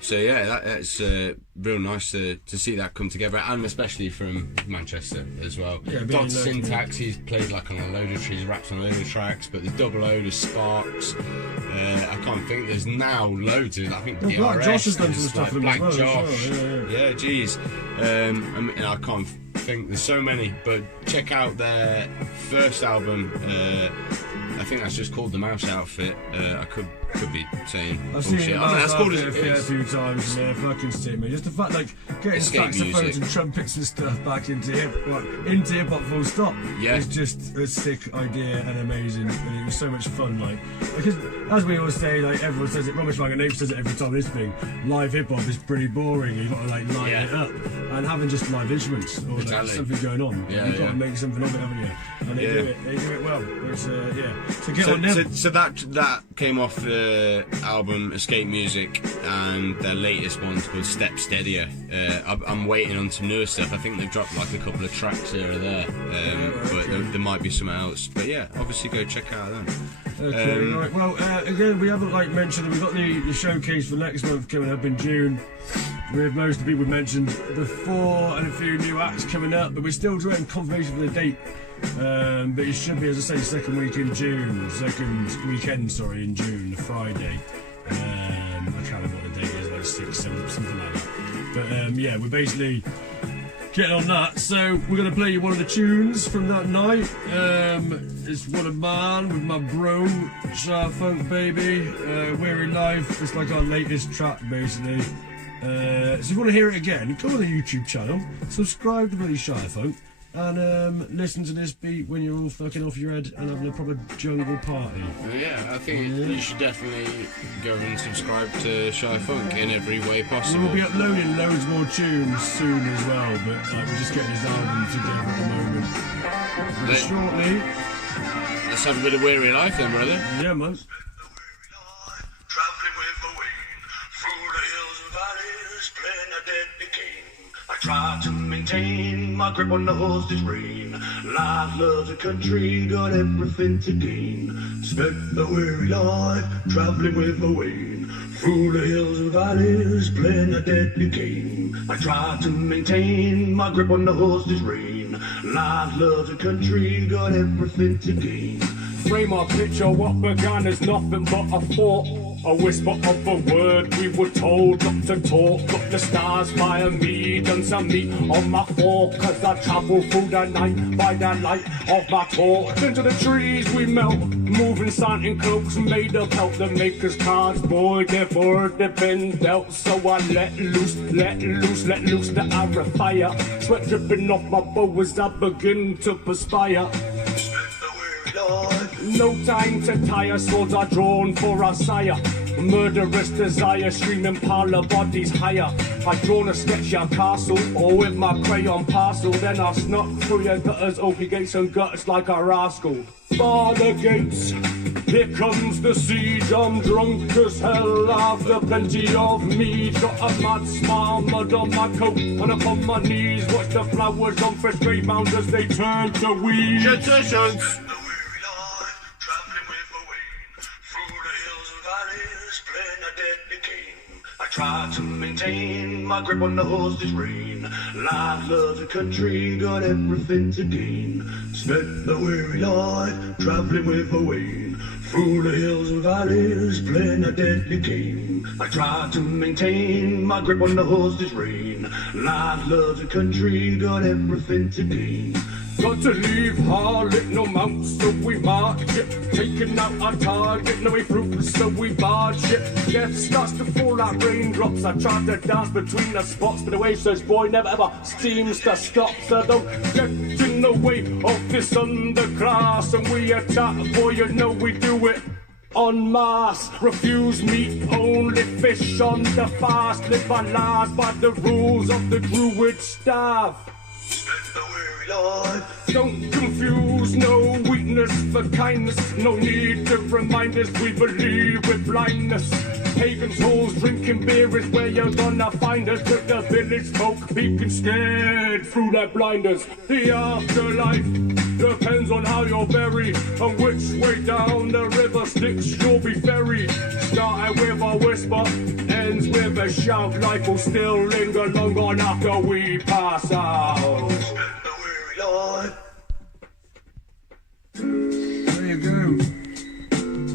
So yeah, that's real nice to see that come together, and especially from Manchester as well. Yeah, Dr. Syntax, he's played like on a load of trees, raps on a load of tracks, but the double O, the Sparks, I can't think, there's now loads of, I think Black Josh has done some stuff with Black well, Josh, sure, yeah, geez. I mean, I can't think, there's so many, but check out their first album, I think that's just called The Mouse Outfit. I could be saying bullshit. That's called it a few times. Yeah, fucking sick, man. Just the fact, like, getting saxophones and trumpets and stuff back into hip hop full stop. Yeah, it's just a sick idea and amazing, and it was so much fun. Like, because as we always say, like everyone says it, Romish Like a Nape says it every time. This thing, live hip hop is pretty boring. You've got to like light it up, and having just live instruments or like, something going on. Yeah, you've got to make something of it, haven't you? And they do it. They do it well. It's So get on them. So that came off the album Escape Music, and their latest one's called Step Steadier. I'm waiting on some newer stuff. I think they've dropped like a couple of tracks here or there, but there might be something else. But yeah, obviously go check out them. Okay, right. Well, again, we haven't like mentioned that we've got the showcase for next month coming up in June. With most of the people we mentioned before, and a few new acts coming up, but we're still waiting confirmation for the date. But it should be, as I say, second weekend in June, the Friday. I can't remember what the date is, like 6, 7, something like that. But yeah, we're basically getting on that. So we're going to play you one of the tunes from that night. It's one of mine with my bro, Shy Funk Baby, Weary Life. It's like our latest track, basically. So if you want to hear it again, go on the YouTube channel, subscribe to Bloody Shy Funk, and listen to this beat when you're all fucking off your head and having a proper jungle party. Yeah, I think you should definitely go and subscribe to Shy Funk in every way possible. We'll be uploading loads more tunes soon as well, but like, we're just getting his album together at the moment. Shortly. Let's have a bit of Weary Life then, brother. Yeah, man. I try to maintain my grip on the horse this rain. Life, love, the country, got everything to gain. Spent the weary life traveling with the Wayne. Through the hills and valleys, playing a deadly game. I try to maintain my grip on the horse this rain. Life, love, the country, got everything to gain. Frame our picture, what began as nothing but a thought. A whisper of a word we were told not to talk. Got the stars by me, done some meat on my fork. Cause I travel through the night by the light of my torch. Into the trees we melt, moving satin cloaks made of help. The maker's cards, boy, they've already been dealt. So I let loose the arrow fire. Sweat dripping off my bow as I begin to perspire. No time to tire, swords are drawn for our sire. Murderous desire, streaming parlor bodies higher. I've drawn a sketch your castle, or with my crayon parcel. Then I snuck through your gutters, open gates and gutters like a rascal. Bar the gates, here comes the siege. I'm drunk as hell after plenty of mead. Got a mad smile, mud on my coat, and upon my knees. Watch the flowers on fresh grave mounds as they turn to weeds. Traditions. I try to maintain my grip on the horse this rain. Life, love, the country, got everything to gain. Spent the weary life traveling with a Wayne. Through the hills and valleys, playing a deadly game. I try to maintain my grip on the horse this rain. Life, love, the country, got everything to gain. Got to leave Harlech, no mounts, so we march it. Taking out our target, no way through, so we barge it. Death starts to fall like raindrops. I try to dance between the spots, but the wave says, boy, never ever seems to stop. So don't get in the way of this underclass. And we attack, boy, you know we do it en masse. Refuse meat, only fish on the fast. Live by lies by the rules of the druid staff. Don't confuse, no weakness for kindness. No need to remind us we believe with blindness. Pagans' halls drinking beer is where you're gonna find us. With the village folk peeking scared through their blinders. The afterlife depends on how you're buried and which way down the river Styx you'll be ferried. Starting with a whisper, ends with a shout. Life will still linger long on after we pass out. There you go.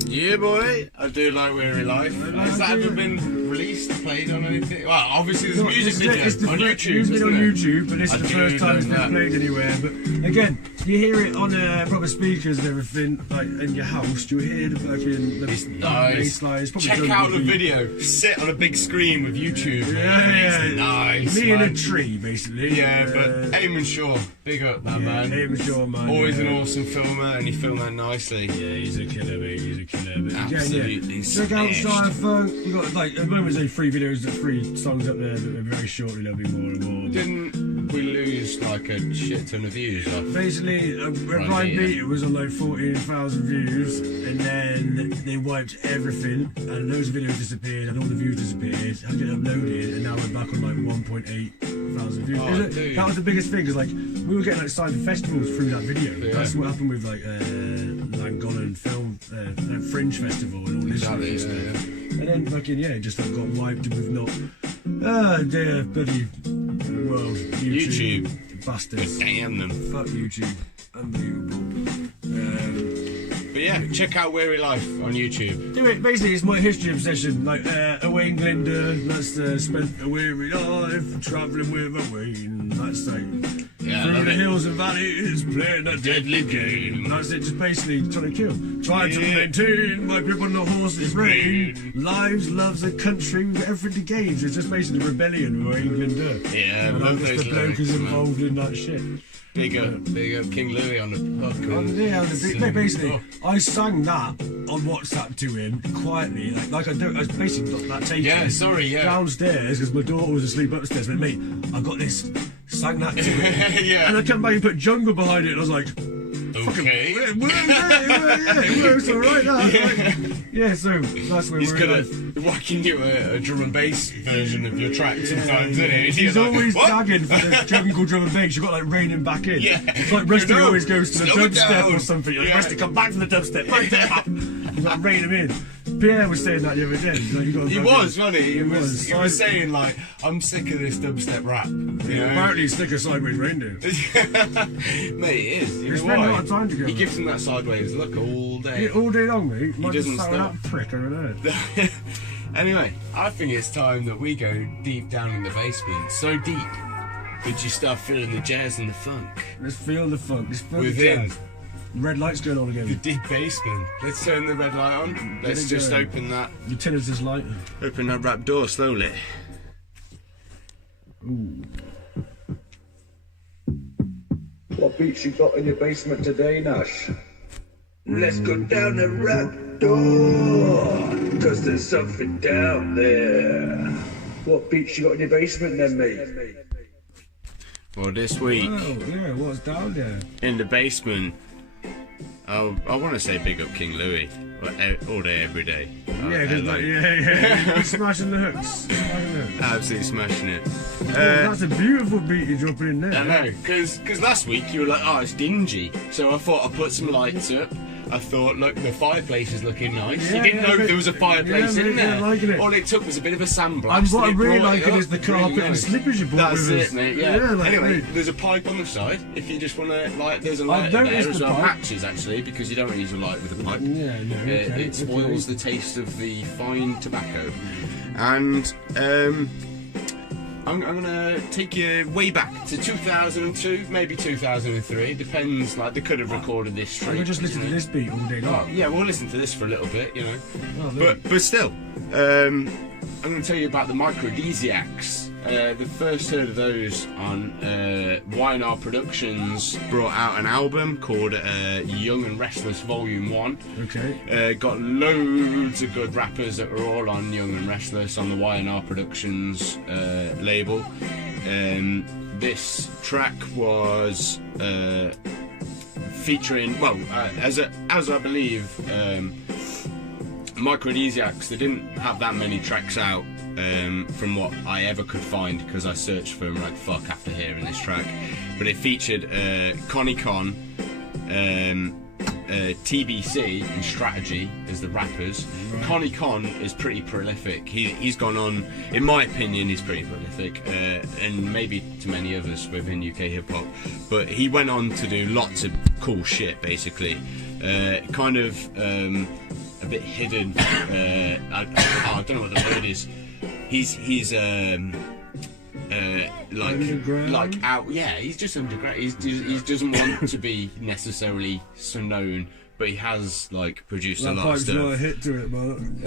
Yeah, boy. I do like Weary Life. Has that ever been released, played on anything? Well, obviously there's a music video on YouTube. It's been on YouTube, but this is the first time it's been played anywhere. But again, you hear it on proper speakers and everything, like in your house. You hear the fucking bass lines. Check out the video. Sit on a big screen with YouTube. Yeah. It's nice. Me in a tree, basically. Yeah, but Eamon Shaw, big up that man. Eamon Shaw, man. Always an awesome filmer, and he filmed that nicely. Yeah, he's a killer, mate. He's a killer. Absolutely. Check out Style Funk. We've got like at the moment there's 3 videos, 3 songs up there, but very shortly there'll be more and more. Didn't we lose like a shit ton of views? Basically, Blind Beat was on like 14,000 views, and then they wiped everything, and those videos disappeared, and all the views disappeared. Had it uploaded, and now we're back on like 1.8 thousand views. That was the biggest thing, because like we were getting like signed to festivals through that video. Yeah. That's what happened with like Langolan Film Fringe Festival and all this stuff. And then fucking it just like, got wiped with not. Dear bloody world, YouTube bastards. Damn them. Fuck YouTube. Unbelievable. But yeah, check out Weary Life on YouTube. Do it. Basically, it's my history obsession. Like away in Glinda, that's spent a weary life travelling with a Wayne. That's like through the hills and valleys, playing a deadly game. That's it. Just basically trying to kill, trying to maintain my grip on the horse's rein. Lives, loves, a country, we've got everything to gain. So it's just basically rebellion with away in Glinda. Yeah, and love I'm just those the bloke who's involved in that shit. Big up King Louis on the podcast. Basically, I sang that on WhatsApp to him quietly, like I basically got that tape. Downstairs because my daughter was asleep upstairs. But mate, I got this. Sang that to him. And I came back and put Jungle behind it, and I was like, okay. It works alright. So that's where he's we're good at whacking you a drum and bass version of your track sometimes, isn't he? He's always gagging for the jungle drum and bass. You've got like reining back in. Yeah. It's like Rusty always goes to the dubstep or something. Like, Rusty, come back to the dubstep. He's like rein him in. Pierre was saying that the other day. Like, he was, wasn't he? He was saying like, I'm sick of this dubstep rap. Apparently he's sick of Sideways Reindeer. Mate, he is. We spend a lot of time together. He gives him that sideways look all day. Yeah, all day long, mate. He doesn't stop. That prick over there. Anyway, I think it's time that we go deep down in the basement. So deep, that you start feeling the jazz and the funk. Let's feel the funk. Let's feel within. The jazz. Red light's going on again. The deep basement. Let's turn the red light on. Let's just open that. The tinnitus light. Open that wrap door slowly. Ooh. What beats you got in your basement today, Nash? Let's go down the rap door, cause there's something down there. What beats you got in your basement then, mate? Well, this week... Oh, yeah, what's down there? In the basement, I want to say big up King Louis. All day, every day. He's smashing the hooks. Absolutely smashing it. That's a beautiful beat you're dropping in there. I know, because last week you were like, oh, it's dingy. So I thought I'd put some lights up. I thought, look, the fireplace is looking nice. You didn't know there was a fireplace in there. All it took was a bit of a sandblast. And what I really like is the carpet and slippers you bought with us. That's it, mate, anyway, there's a pipe on the side. If you just want to, like, there's a light there as well. Matches, actually, because you don't really use a light with a pipe. It spoils the taste of the fine tobacco. And, I'm going to take you way back to 2002, maybe 2003. Depends, like, they could have recorded this straight. We'll just listen to this beat all day long. Yeah, we'll listen to this for a little bit, you know. But still, I'm going to tell you about the Microdesiacs. the first heard of those on Y&R Productions brought out an album called Young and Restless Volume 1. Okay. Got loads of good rappers that were all on Young and Restless on the Y&R Productions label. This track was featuring, well, as I believe, Microdesiacs. They didn't have that many tracks out from what I ever could find, because I searched for them like fuck after hearing this track. But it featured Connie Con, TBC and Strategy as the rappers. Connie Con is pretty prolific. He's gone on, in my opinion, he's pretty prolific, and maybe to many others within UK hip hop. But he went on to do lots of cool shit, basically. Kind of a bit hidden. I don't know what the word is. He's like out. Yeah, he's just underground. He doesn't want to be necessarily so known, but he has like produced a lot of stuff. Not a hit to it, man.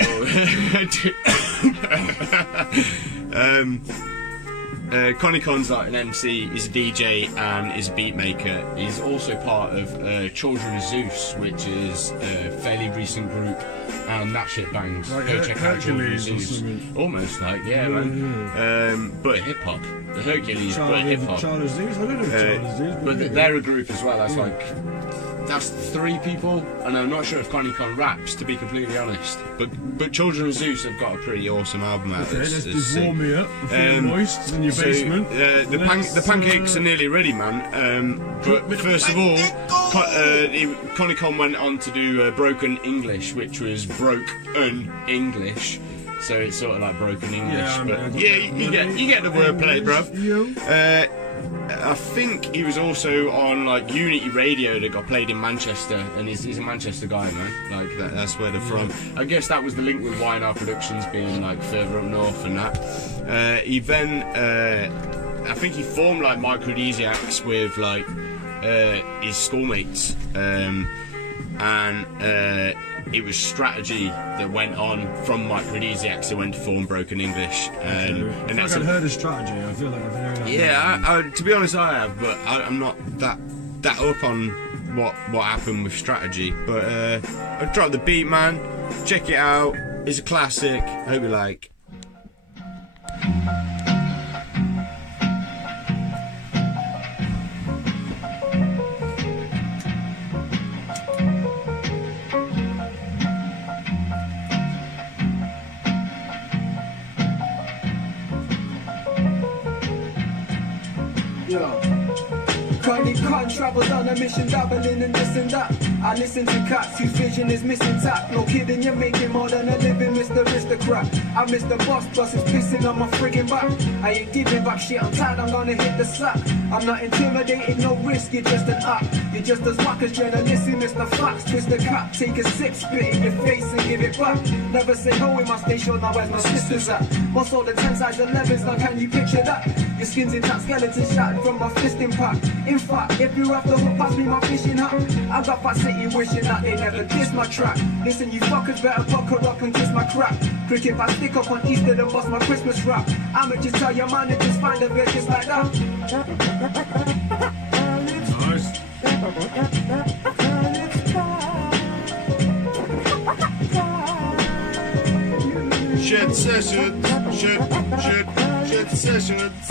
Connie Con's like an MC, he's a DJ and is a beat maker. He's also part of Children of Zeus, which is a fairly recent group, and that shit bangs. Like Go check out Children of Zeus. Almost like, yeah, man. But hip hop. The Hercules, but hip hop. Child of Zeus? I don't know Child of Zeus. But they're a group as well. That's like, that's 3 people, and I'm not sure if Connie Con raps, to be completely honest. But Children of Zeus have got a pretty awesome album out. Okay, let's just warm me up. Moist in your basement. The pancakes are nearly ready, man. But first of all, Connie Con went on to do Broken English, which was broke-un English. So it's sort of like broken English, Yeah, but yeah, you get the wordplay, bruv. I think he was also on like Unity Radio that got played in Manchester, and he's a Manchester guy, man. Like that's where they're from. I guess that was the link with Y&R Productions being like further up north and that. He then, I think he formed like Microdesiacs with like his schoolmates, and it was Strategy that went on from Microdesiacs that went to form Broken English. And that's I've heard of Strategy. I feel like I've heard that. Yeah, to be honest, I have, but I'm not that up on what happened with Strategy. But I dropped the beat, man. Check it out. It's a classic. I hope you like. Connie Con travels on a mission, dabbling and this and that. I listen to cats whose vision is missing tact. No kidding, you're making more than a living, Mr. Aristocrat. I miss the boss is pissing on my friggin' back. I ain't giving back shit, I'm tired, I'm gonna hit the sack. I'm not intimidated, no risk, you're just an act. You're just as whack as journalistic, Mr. Facts. Twist the cap, take a sip, spit in your face and give it back. Never say no in my station, now where's my sisters at? What's all the 10 size 11s, now can you picture that? Your skin's intact, skeleton shattered from my fist impact. In fact, if you're off the hook, pass me my fishing hat. I got Fat City wishing that they never diss my track. Listen, you fuckers better buckle up and kiss my crap. Cricket, if I stick up on Easter, then bust my Christmas rap. I'ma just tell your managers, find a bit just like that. Nice. Shed sessions, shed sessions.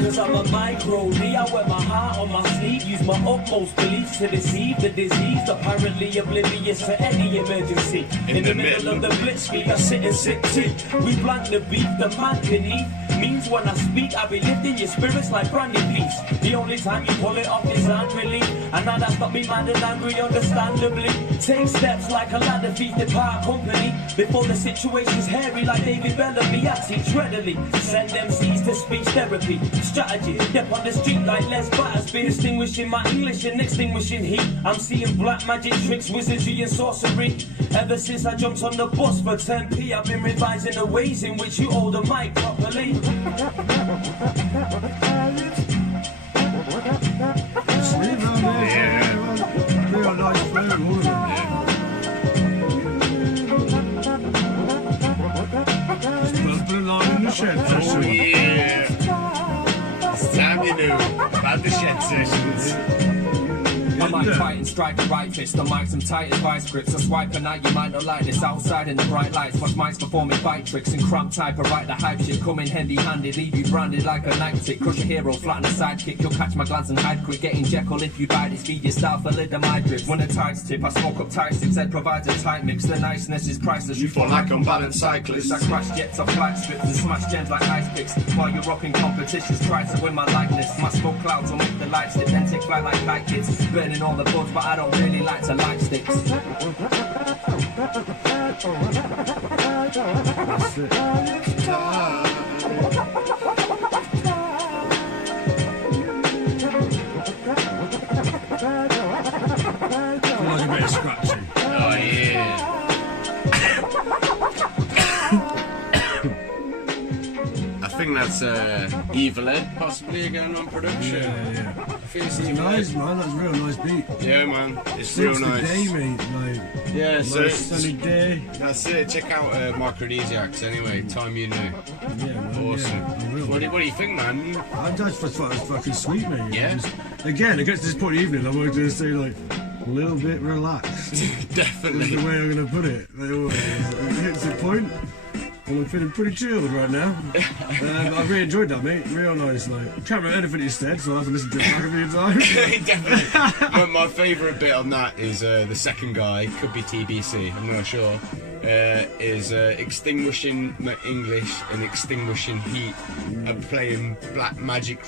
Cause I'm a micro-D, I wear my heart on my sleeve. Use my utmost beliefs to deceive the disease. Apparently oblivious to any emergency. In the middle of the blitzkrieg, I sit and sip tea. We blank the beef, the man beneath. Means when I speak, I be lifting your spirits like brandy peace. The only time you pull it off is angrily. And now that's got me mad and angry, understandably. Take steps like a ladder, feed the power company. Before the situation's hairy like David Bellamy, I teach readily. Send MCs to speech therapy. Strategy, step on the street like Les Battersby. Distinguishing my English and extinguishing heat. I'm seeing black magic tricks, wizardry and sorcery. Ever since I jumped on the bus for 10p, I've been revising the ways in which you hold the mic properly. Shed Oh Session. yeah. It's time you know about the Shed Sessions. I might fight and strike the right fist. The mic some tight as vice grips. A swipe a night, you might not like this. Outside in the bright lights, watch mics performing fight tricks and crump type. I write the hype shit, coming handy-handed, leave you branded like a night tick. Crush a hero, flatten a sidekick. You'll catch my glance and hide quick. Getting Jekyll if you bite this. Feed your style for thalidomide drips. When the tides tip, I smoke up tight sticks. Ed provides a tight mix. The niceness is priceless. You fall like unbalanced cyclists. I crash jets off flight strips and smash gems like ice picks. While you're rocking competitions, try to win my likeness. My smoke clouds will make the lights dip. Then take flight like kite kids. Burning all the buds, but I don't really like to light sticks. That's it. I like a bit of scratching. Oh yeah. I think that's Evil Ed possibly going on production. Yeah. I think it's It's Evil nice, Ed. man. That's a real nice beat. Yeah, man. It's real Suits nice. the day, mate. Like, Yeah, so nice sunny day. that's it. Check out Microdesiacs anyway. Time you know. Yeah, man. Awesome. Yeah, I will. What do you think, man? I just thought it was fucking sweet, mate. Yeah. Just, again, it gets to this point of the evening, I wanted to say, like, a little bit relaxed. Definitely. That's the way I'm going to put it. Like, it hits the point, and I'm feeling pretty chilled right now. I really enjoyed that, mate. Real nice. Like, can't remember anything you said, so I have to listen to it back a few times. Definitely. My favourite bit on that is the second guy, could be TBC, I'm not sure, is extinguishing my English and extinguishing heat and playing black magic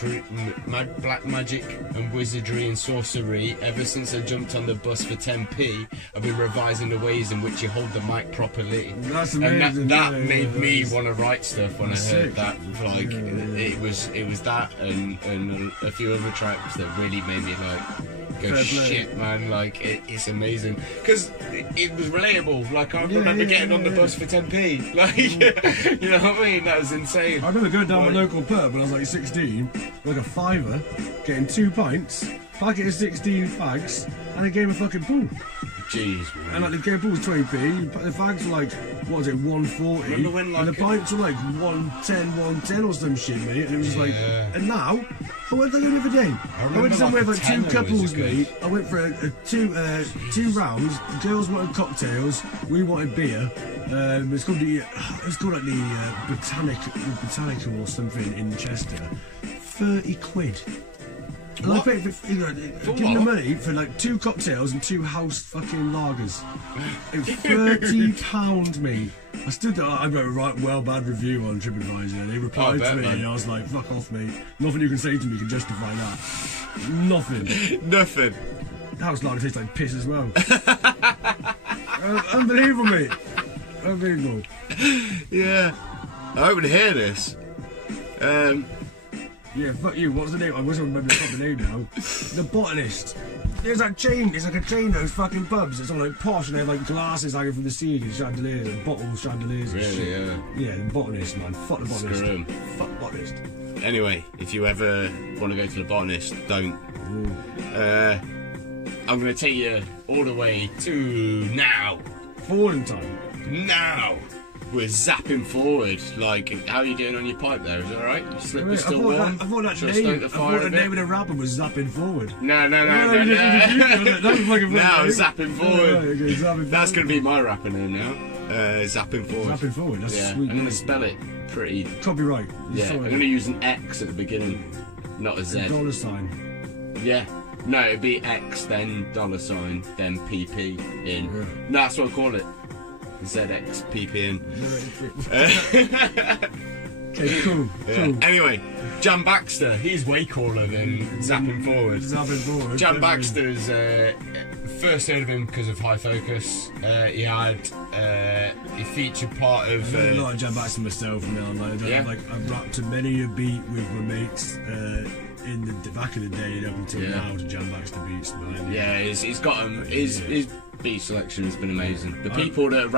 and wizardry and sorcery. Ever since I jumped on the bus for 10p, I've been revising the ways in which you hold the mic properly. That's And amazing. that yeah, made yeah, me that's- want to write stuff when I That's heard sick. that. Like Yeah. it was that and a few other tracks that really made me like go Fair play. shit, man. Like it's amazing because it was relatable. Like I Yeah, remember yeah, getting on the yeah. bus for 10p. Like you know what I mean? That was insane. I remember going down Like- my local pub when I was like 16, like a fiver, getting 2 pints, packet of 16 fags, and a game of fucking pool. Jeez, man. And like the game of pool was 20p, the fags were like, what was it, 140, Remember when, and the like, pints were like 110 or some shit, mate. And it was just like, Yeah. and now, I went there the other day. I remember, went somewhere like, with a like 2 tenner was couples, good. mate. I went for two rounds. The girls wanted cocktails, we wanted beer. It's called like the Botanical or something in Chester. 30 quid. And I What? paid for give them the what? money for like 2 cocktails and 2 house fucking lagers. It was £30, mate. I stood there, I wrote a right bad review on TripAdvisor, and they replied bet, to me, man. and I was like, fuck off, mate. Nothing you can say to me can justify that. Nothing. Nothing. House lager tastes like piss as well. Unbelievable, mate. Unbelievable. Yeah. I hope to hear this. Yeah, fuck you. What's the name? I wish I remember the fucking name now. The Botanist. There's that chain. There's like a chain of those fucking pubs. It's all like posh and they have like glasses hanging from the ceiling, chandeliers and bottle chandeliers and Really, shit. yeah. Yeah, the Botanist, man. Fuck the Botanist. Screw 'em. Fuck the Botanist. Anyway, if you ever want to go to the botanist, don't. I'm going to take you all the way to now. Forward in time. Now! We're zapping forward. Like, how are you doing on your pipe there? Is it alright? Your slipper's I still thought warm? that Shall I name. stoke the I fire thought a the bit? name of the rapper was Zapping Forward. No. That was fucking Now, funny. zapping forward. Yeah, okay, Zapping That's Forward. going to be my rapper name now. Zapping forward. Zapping Forward. That's Yeah, a I'm sweet going name. to spell it pretty. Copyright. Yeah, Sorry. I'm going to use an X at the beginning, not a Z. Dollar sign. Yeah. No, it'd be X, then $, then PP in. Yeah. No, that's what I call it. ZXPP in. Okay, cool. Yeah. Cool. Anyway, Jan Baxter, he's way cooler than Zapping Forward. Zapping Forward. Jan definitely. Baxter's first heard of him because of High Focus. He featured part of. I've heard a lot of Jan Baxter myself now. Yeah. I've rapped to many a beat with my mates in the back in the day and up until Yeah. now to Jan Baxter beats. Man. Yeah, he's got him. His beat selection has been amazing. The people that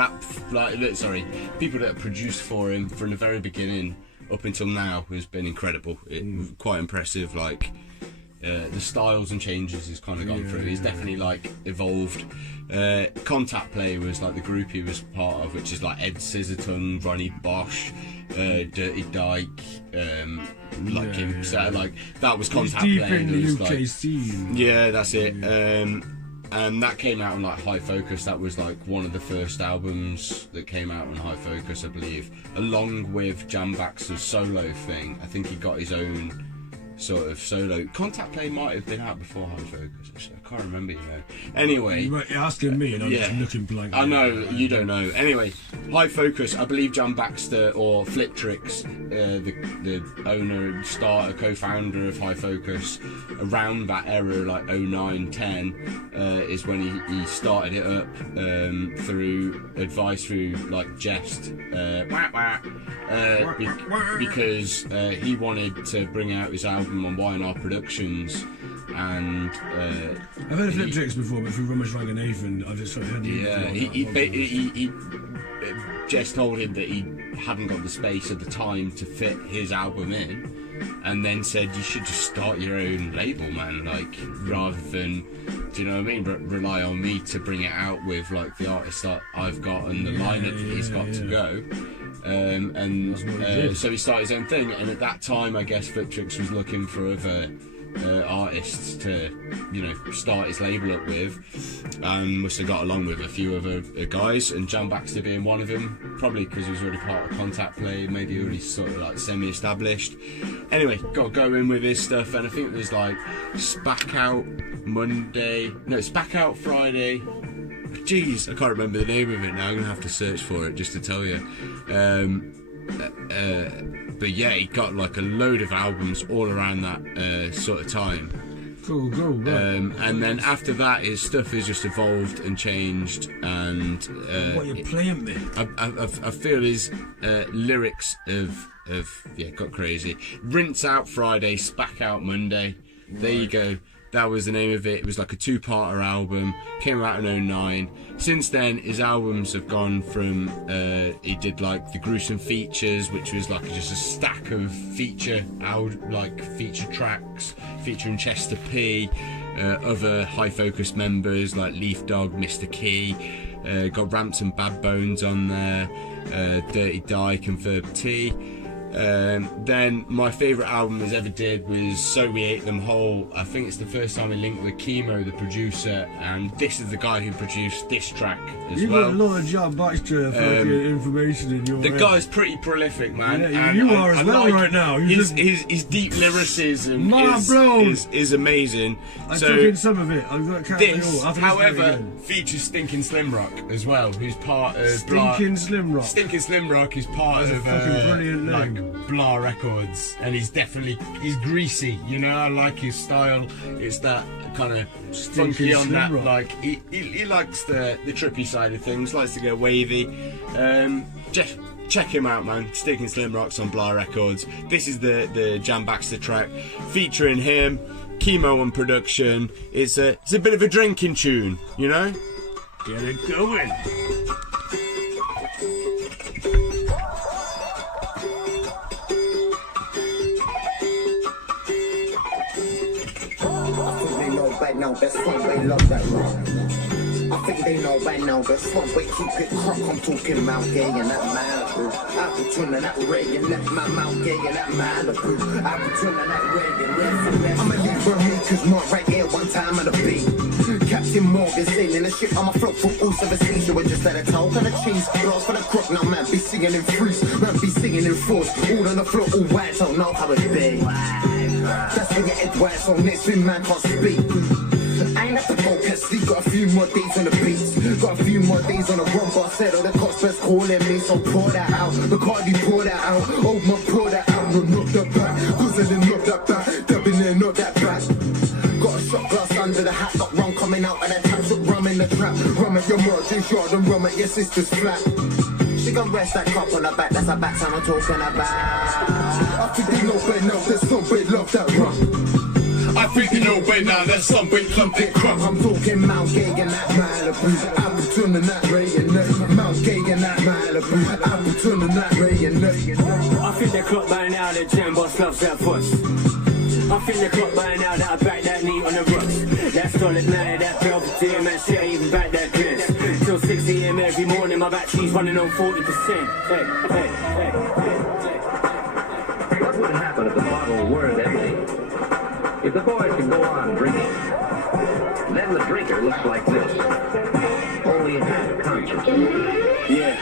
people that produced for him from the very beginning up until now has been incredible. Quite impressive. Like the styles and changes he's kind of gone through. He's definitely like evolved. Contact Play was like the group he was part of, which is like Ed Scissortongue, Ronnie Bosch, Dirty Dyke, like him. So like that was Contact He's Play. deep in the was, UK like, scene. Yeah, that's it. And that came out on like High Focus. That was like one of the first albums that came out on High Focus, I believe, along with Jam Baxter's solo thing. I think he got his own sort of solo. Contact Play might have been out before High Focus, actually. I can't remember, you know. Anyway, You're asking me and I'm just looking blankly. I know, you don't know. Anyway, High Focus, I believe Jam Baxter or Fliptrix, the owner and starter, co-founder of High Focus, around that era, like 09, 10, is when he started it up through advice through like Jest, because he wanted to bring out his album on Y&R Productions. And I've heard of Fliptrix before, but through Rummage Rang and Nathan, I've just heard he just told him that he hadn't got the space at the time to fit his album in, and then said you should just start your own label, man, like rather than, do you know what I mean, rely on me to bring it out with like the artists that I've got and the lineup that he's got to go. So he started his own thing, and at that time I guess Fliptrix was looking for other artists to, you know, start his label up with, and must have got along with a few other guys, and Jam Baxter being one of them, probably because he was already part of Contact Play, maybe already sort of like semi-established. Anyway, got going with his stuff, and I think there's like Spack Out Friday. Jeez, I can't remember the name of it now. I'm gonna have to search for it just to tell you. But yeah, he got like a load of albums all around that sort of time. Cool. And then after that, his stuff has just evolved and changed. And what are you playing me? I feel his lyrics have got crazy. Rinse Out Friday, Spack Out Monday. There you go. That was the name of it. It was like a two-parter album. Came out in 09. Since then, his albums have gone from... he did like the Gruesome Features, which was like just a stack of feature tracks featuring Chester P, other High Focus members like Leaf Dog, Mr. Key. Got Ramps and Bad Bones on there. Dirty Dyke and Verb T. Then my favourite album he's ever did was So We Ate Them Whole. I think it's the first time we linked with Chemo, the producer, and this is the guy who produced this track as You've well. got a lot of Jam Baxter fucking information in your The head. guy's pretty prolific, man. Yeah, and you are as well like right now. His deep lyricism is amazing. I so took in some of it. I've got this, however, features Stinking Slim Rock as well, who's part of Stinking Slim Rock. Stinking Slim Rock is part of fucking brilliant name. like Blah Records, and he's greasy, you know. I like his style. It's that kind of funky on that, like he likes the trippy side of things, likes to go wavy. Just check him out, man. Stinking Slim Rock's on Blah Records. This is the Jam Baxter track featuring him, Chemo on production. It's a bit of a drinking tune, you know. Get it going. Now that's one way, love that rock. I think they know by now that's one way, keep it crunk. I'm talking Mount Gay and that Malibu. I be turning that red and that my Mount Gay and that Malibu. I be turning that red and red. I'ma leave for me, cause more right here one time on the beat. Captain Morgan sailing the ship on my float for all 17. So we just let it talk on the cheese. Lost for the crook, now man be singing in freeze. Man be singing in force. All on the floor, all white, so know how it be. That's when your head wise on this, when man can't speak. I ain't at the focus, sleep, got a few more days on the beats. Got a few more days on the run, but I said all the cops first calling me, so pour that out. The Cardi pour that out, oh my pour that out. No, knock that back, cause I didn't knock that back. Dubbing there, not that back. Got a shot glass under the hat, got rum coming out of that tap. Took rum in the trap, rum at your merchant yard and rum at your sister's flat. She gon' rest that cup on her back, that's her back sound I'm talking about. I think they know better now, there's somebody love that rum. I think you know by now that somebody love that crap. I'm talking Mount Gay and that Malibu. I be turning that ray and that Mount Gay and that Malibu. I be turning that ray and that. I think they clock by now, the jam boss loves that puss. I think the clock by now that I back that knee on the rocks. That solid night, that velvet man, shit, I even back that piss. Till 6 a.m. every morning, my battery's running on 40%. Hey. What would happen if the bottle weren't empty? If the boy could go on drinking, then the drinker looks like this. Only half conscious. Yeah,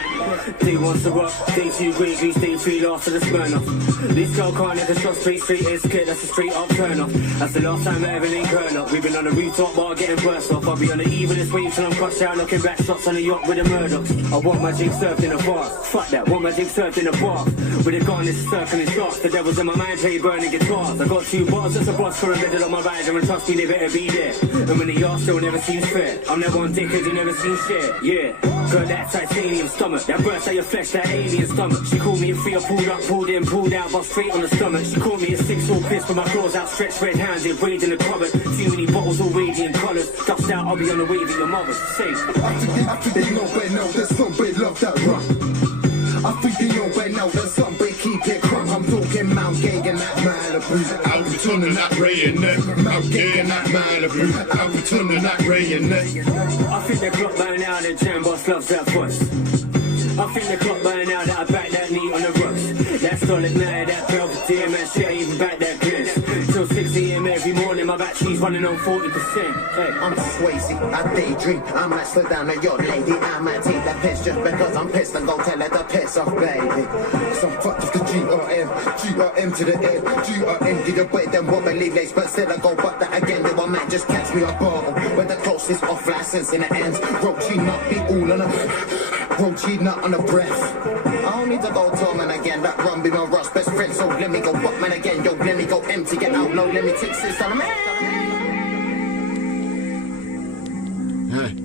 they want to rock, they too greedy, they feel off to the Smirnoff. This girl can't let the shot street is kid, that's a straight up turn off. That's the last time I ever linked curl up. We've been on the rooftop bar getting burst off. I'll be on the evilest wave till I'm crushed out, looking back shots on the yacht with the Murdochs. I want my drink served in a bar, fuck that, want my drink served in a bar. With a garnish circling sharks, the devil's in my mind, play burning guitars. I got 2 bars, just a boss for a middle on my rider, and trust me, they better be there. And when the yacht still never seems fair, I'm never on dick cause you never seen shit, yeah. Got that titanium stomach, that burst out your flesh, that alien stomach. She called me a free, I pulled up, pulled in, pulled out, but straight on the stomach. She called me a 6-all piss with my claws outstretched, red-handed, rage in the cupboard. Too many bottles, all radiant colours. Dust out, I'll be on the wave at your mother's. Safe. I think they know by now that some bit love that rock. I think they know by now that some bit keep it crunk. I'm talking Mount Gay and that Malibu. Alberton and that Ray and that Mount Gay and that Malibu. Alberton and that Ray and that. I think the clock by now that Jam Boss loves that fuss. I think the clock by now that I back that knee on the rocks. That solid night, that velvet man, shit, I even back that piss. Till 6 a.m. every morning, my battery's running on 40%. Hey. I'm Swayze, I daydream. I might slow down on your lady. I might take that piss just because I'm pissed and go tell her to piss off, baby. Some fuck off the GRM to the air. GRM, get away, then what believe lace, but still I go but that again. Though I might just catch me a bottle. With the closest off license in the ends. Roachy nut be all on a roachy nut on a breath. I don't need to go Torment again. That rum be my Ross best friend. So let me go Buckman again. Yo, let me go empty, get out low. Let me take 6 on a man.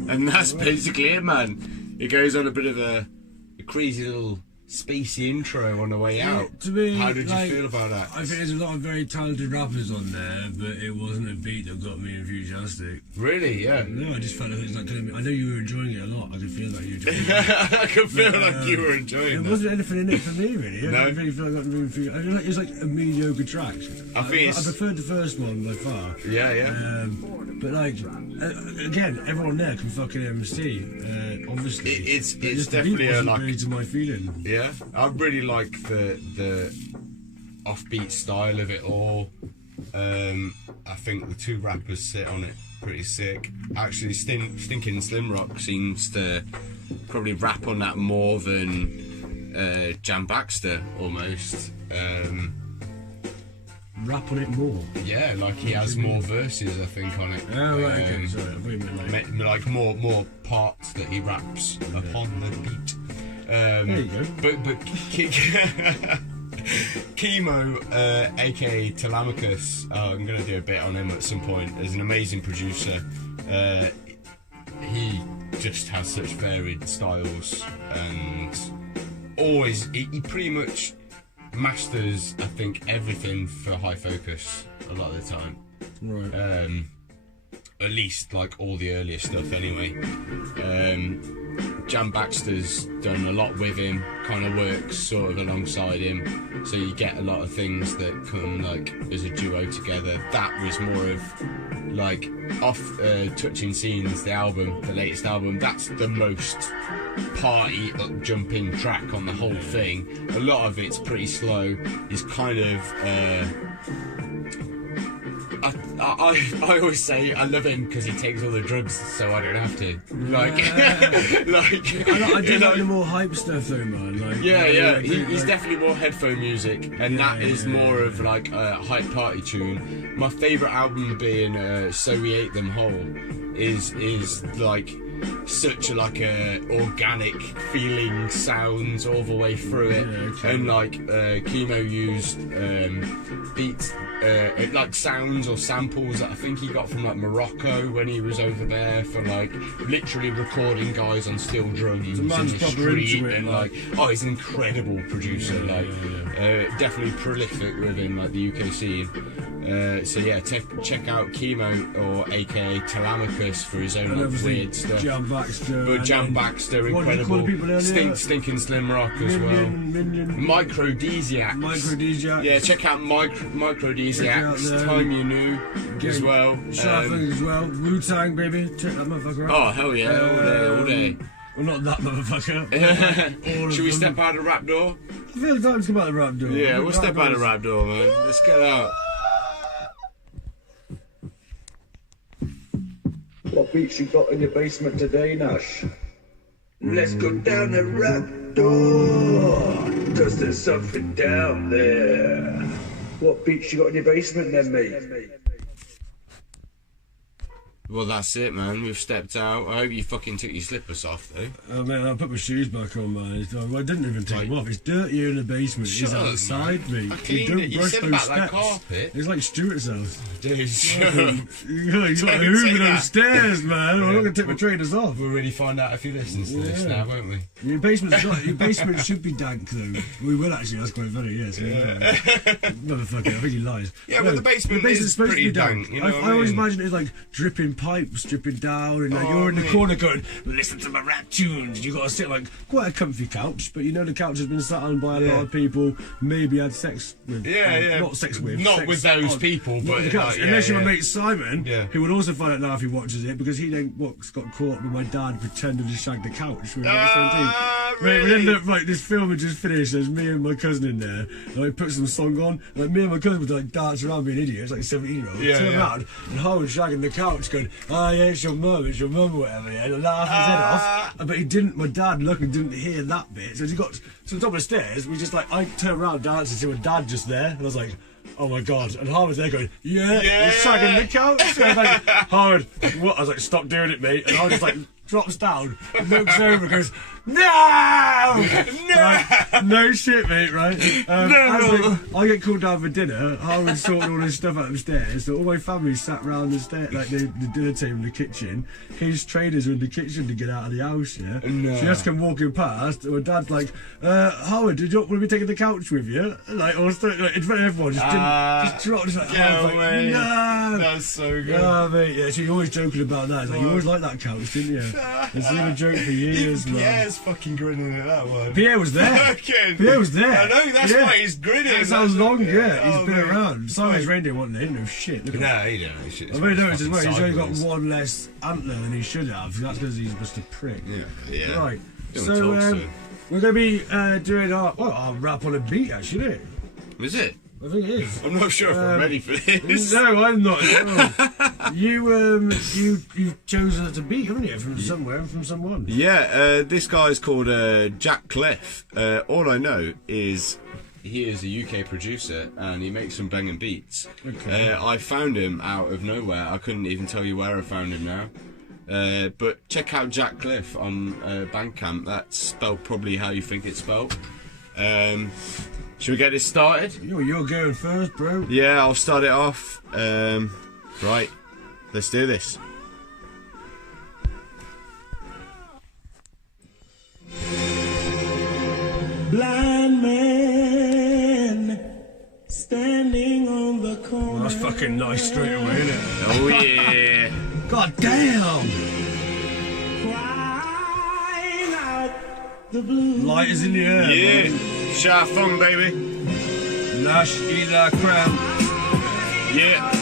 And that's basically it, man. It goes on a bit of a crazy little spacey intro on the way out. To me, how did you feel about that? I think there's a lot of very talented rappers on there, but it wasn't a beat that got me enthusiastic. Really? Yeah. No, I just felt like it was like telling me. I know you were enjoying it a lot. I could feel like you were enjoying it. I could feel like you were enjoying it. There wasn't anything in it for me, really. No. I didn't really feel like I got moving through. I feel like it was like a mediocre track. I think I preferred the first one by far. Yeah. But like, again, everyone there can fucking MC. Obviously, it's definitely a like really to my feeling. Yeah, I really like the offbeat style of it all. I think the 2 rappers sit on it pretty sick. Actually, Stinking Slim Rock seems to probably rap on that more than Jam Baxter almost. Rap on it more. Yeah, like he has more verses, I think, on it. Oh right, okay, sorry. I thought you meant like more parts that he raps upon the beat. There you go. But Chemo, aka Telemachus, I'm going to do a bit on him at some point, is an amazing producer. He just has such varied styles and always, he pretty much masters, I think, everything for High Focus a lot of the time. Right. At least like all the earlier stuff anyway. Jam Baxter's done a lot with him, kind of works sort of alongside him, so you get a lot of things that come like as a duo together. That was more of like off Touching Scenes, the latest album. That's the most party up jumping track on the whole thing. A lot of it's pretty slow. It's kind of I always say I love him because he takes all the drugs, so I don't have to. Like, I do like the more hype stuff though, man. Like, he's definitely more headphone music, and that is more of like a hype party tune. My favourite album being So We Ate Them Whole is like such a like a organic feeling sounds all the way through it, and like Chemo used beats like sounds or samples that I think he got from like Morocco when he was over there for like literally recording guys on steel drums in the street, and like he's an incredible producer, definitely prolific within like the UK scene. So yeah, check out Chemo or aka Telemachus for his own like, weird stuff. Jam Baxter. But Jam Baxter, what did you call the people incredible. earlier? Stinking Slim Rock as well. Microdesiacs. Microdesiacs. Yeah, check out Microdesiacs. them. Time You Knew as well. Sharfling as well. Wu-Tang, baby. Check that motherfucker out. Oh, hell yeah, all day. Well, not that motherfucker. Should we step out the rap door? I feel time to come out the rap door. Yeah, we'll step out the rap door, man. Let's get out. What beats you got in your basement today, Nash? Let's go down the rap door, cause there's something down there. What beats you got in your basement then, mate? Well, that's it, man. We've stepped out. I hope you fucking took your slippers off, though. Oh, man, I put my shoes back on, man. I didn't even take them off. It's dirt here in the basement. It's outside me. I cleaned it. You said about that carpet. It's like Stuart's house. Dude, shut up. You got to hoover those stairs, man. I'm not going to take my trainers off. We'll really find out if he listens to this now, won't we? Your basement should be dank, though. We will, actually. That's quite funny, yes. Motherfucker, I think he lies. Yeah, well, the basement is supposed pretty to be dank. You know I always imagine it's like dripping pipes dripping down, and you're in the corner going, listen to my rap tunes. You got to sit like quite a comfy couch, but you know the couch has been sat on by a lot of people. Maybe had sex with. Not sex with. Not sex with those on, people, but the couch. Unless you're my mate Simon, who would also find out now if he watches it, because he then got caught with my dad pretending to shag the couch. We ended up like this film had just finished. There's me and my cousin in there, and I put some song on. Like me and my cousin would like dance around being idiots, like 17-year-olds. Turn around and Howard shagging the couch, going, "Oh yeah, it's your mum, or whatever." Yeah, and laughing his head off. But he didn't. My dad, luckily, didn't hear that bit. So as he got to the top of the stairs, we just like I turned around dancing, see my dad just there, and I was like, oh my god. And Howard's there going, yeah, you're shagging the couch. So I was like, Howard, what? I was like, stop doing it, mate. And Howard just like drops down, looks over and goes, no! Like, no shit, mate, right? I get called down for dinner. Howard's sorting all this stuff out upstairs, so all my family sat round the stair, like the dinner table in the kitchen. His trainers are in the kitchen to get out of the house, yeah? So he has to come walking past, and my dad's like, Howard, did you want to be taking the couch with you? Like, in front of everyone, just dropped, just like, no! That's so good. Oh, mate, yeah, so you're always joking about that. It's like, you always liked that couch, didn't you? It's been a joke for years, man. Pierre's fucking grinning at that one. Pierre was there. Pierre was there. I know, that's why he's grinning. That's how long, he's been around. Simon's reindeer wasn't there, no shit. No, he don't know shit. I've only noticed as well, he's only got one less antler than he should have. That's because he's just a prick. Yeah. Right. So, we're going to be doing our rap on a beat, actually. Is it? I think it is. I'm not sure if I'm ready for this. No, I'm not. You've chosen to beat, haven't you? From somewhere, from someone. Yeah, this guy's called Jack Cliff. All I know is he is a UK producer and he makes some banging beats. Okay. I found him out of nowhere. I couldn't even tell you where I found him now. But check out Jack Cliff on Bandcamp. That's spelled probably how you think it's spelled. Should we get this started? You're going first, bro. Yeah, I'll start it off. Right, let's do this. Blind man standing on the corner. Well, that's fucking nice straight away, isn't it? Oh yeah. God damn. Crying out the blues. Light is in the air. Yeah. Sha Fong, baby. Nash, eat that crown. Yeah.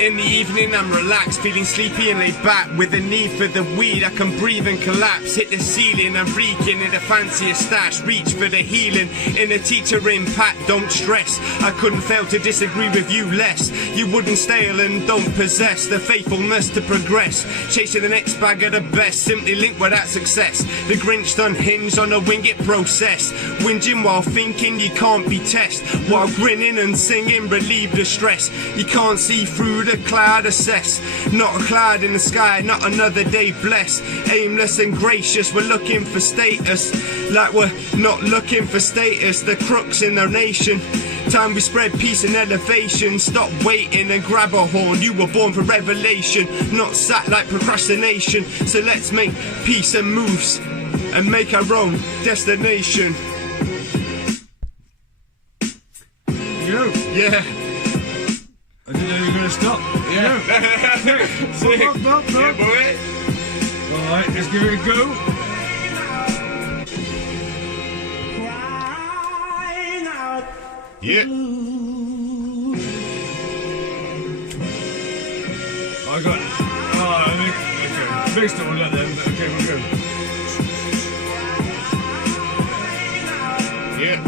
In the evening I'm relaxed, feeling sleepy and laid back. With a need for the weed, I can breathe and collapse. Hit the ceiling, I'm reeking in the fanciest stash. Reach for the healing, in a teacher impact, don't stress. I couldn't fail to disagree with you less. You wouldn't stale and don't possess the faithfulness to progress. Chasing the next bag of the best, simply linked without success. The Grinch unhinged on a winged process. Whinging while thinking you can't be tested. While grinning and singing, relieve the stress. You can't see through the cloud assess. Not a cloud in the sky, not another day blessed. Aimless and gracious, we're looking for status. Like we're not looking for status. The crooks in the nation. Time we spread peace and elevation. Stop waiting and grab a horn. You were born for revelation, not sat like procrastination. So let's make peace and moves and make our own destination. Yo. Yeah. I didn't know you were going to stop. Yeah. Sick. Up. Yeah, boy. Alright, let's give it a go. Yeah. I got. I think. Okay. Mixed it all up then, but okay, we'll go. Yeah.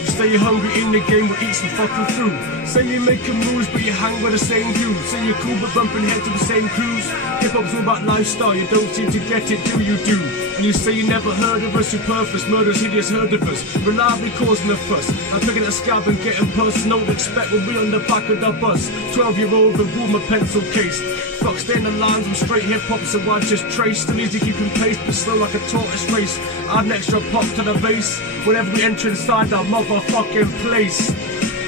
You say you're hungry in the game, we'll eat some fucking food. Say you're making moves, but you hang with the same dude. Say you're cool, but bumping heads to the same crews. Hip-hop's all about lifestyle, you don't seem to get it, do you do? And you say you never heard of us, superfluous, murder's hideous heard of us. Reliably causing a fuss, I'm picking a scab and getting pus. No expect we'll be on the back of the bus. 12-year-old with warmer pencil case. Fuck staying the lines, I'm straight hip-hop, so I just trace. Still easy keeping pace, but slow like a tortoise race. Add an extra pop to the bass whenever we enter inside our motherfucking place.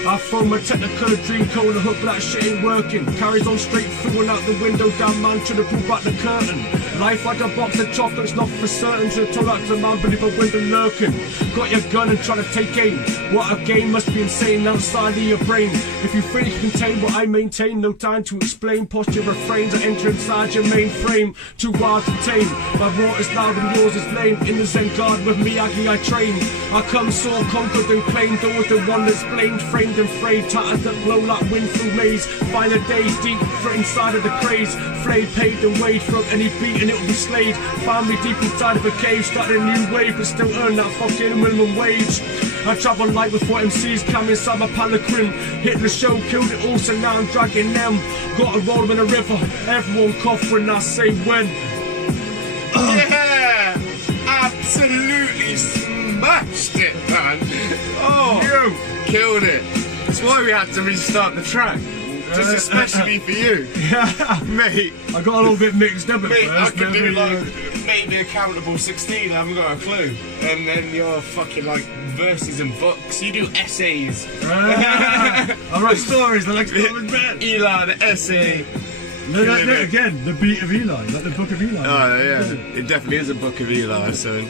I throw my technicolor dream coat on the hook, but that shit ain't working. Carries on straight through and out the window, damn man, should have pulled back the curtain. Life like a box of chocolates, not for certain. Should have told that to the man beneath a window lurking. Got your gun and try to take aim. What a game, must be insane outside of your brain. If you think you contain what I maintain, no time to explain. Posture refrains that enter inside your mainframe. Too hard to tame. My roar is loud and yours is lame. In the Zen garden with Miyagi I train. I come saw, conquered and claimed. Always the one that's blamed, framed and frayed. Tatters that blow like wind through maze. Find a days deep for inside of the craze. Flayed, paid and weighed from any beat and it'll be slayed. Found me deep inside of a cave. Started a new wave but still earn that fucking minimum wage. I travel light with what MCs come inside my palanquin. Hit the show, killed it all, so now I'm dragging them. Gotta roll them in a river, everyone cough when I say when. Yeah! Absolutely smashed it, man! Oh! You killed it! That's why we had to restart the track. Just especially for you. Mate. I got a little bit mixed up at mate, first. I could do like maybe a countable 16, I haven't got a clue. And then you're fucking like verses and books. You do essays. I write stories, I like stories better. Eli, the essay. No, again, the beat of Eli, like the book of Eli. Oh yeah, it definitely is a book of Eli, so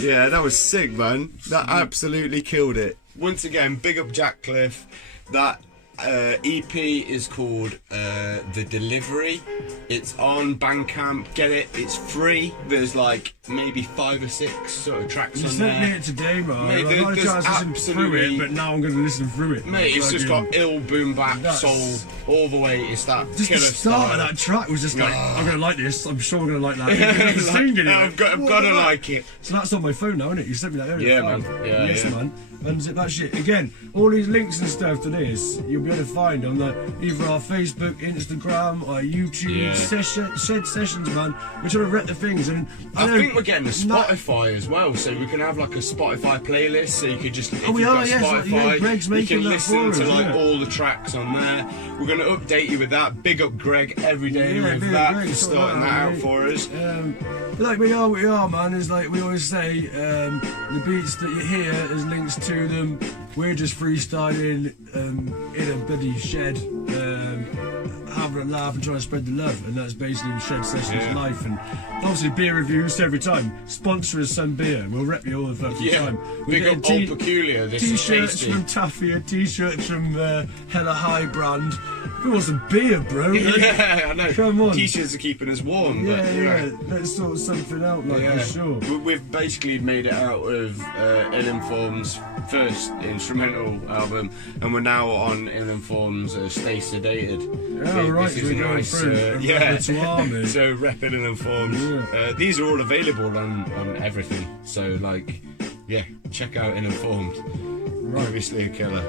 yeah, that was sick, man. That absolutely killed it. Once again, big up Jack Cliff. That EP is called The Delivery. It's on Bandcamp. Get it, it's free. There's like maybe 5 or 6 sort of tracks on there. You sent me it today, man. Mate, I've got a chance to listen through it, but now I'm going to listen through it. Mate, it's just got ill boom bap soul all the way. It's that just killer the start style. of that track was just like, I'm going to like this. I'm sure I'm going to like that. Singing it. I've got to like it. So that's on my phone now, isn't it? You sent me that earlier. Yeah, man. Yeah, yes, yeah. man. Unzip that shit. Again, all these links and stuff to this, you'll be able to find on either our Facebook, Instagram, or YouTube, Shed Sessions, man. We're trying to rep the things. And I think we're getting a Spotify as well, so we can have like a Spotify playlist, so you could just, if you've got Spotify, Greg's you making can that listen for to us, like all the tracks on there. We're going to update you with that. Big up Greg every day with that, for starting that out for us. Like we are, man. Is like we always say, the beats that you hear, there's links to them. We're just freestyling in a bloody shed, having a laugh and trying to spread the love, and that's basically Shed Sessions life. And obviously beer reviews every time. Sponsor us some beer, we'll rep you all the fucking time. Big up Old Peculiar. This T-shirts is tasty. from Taffy, T-shirts from Hella High brand. Who wants some beer, bro? Yeah, I know. Come on. T-shirts are keeping us warm. Yeah, but, yeah. Let's sort something out, like for sure. We've basically made it out of Ill Informed's first instrumental album, and we're now on Ill Informed's Stay Sedated. Oh, right, This so is we're going through so repping Ill Informed. These are all available on everything. So like, yeah, check out Ill Informed. Right. Obviously a killer.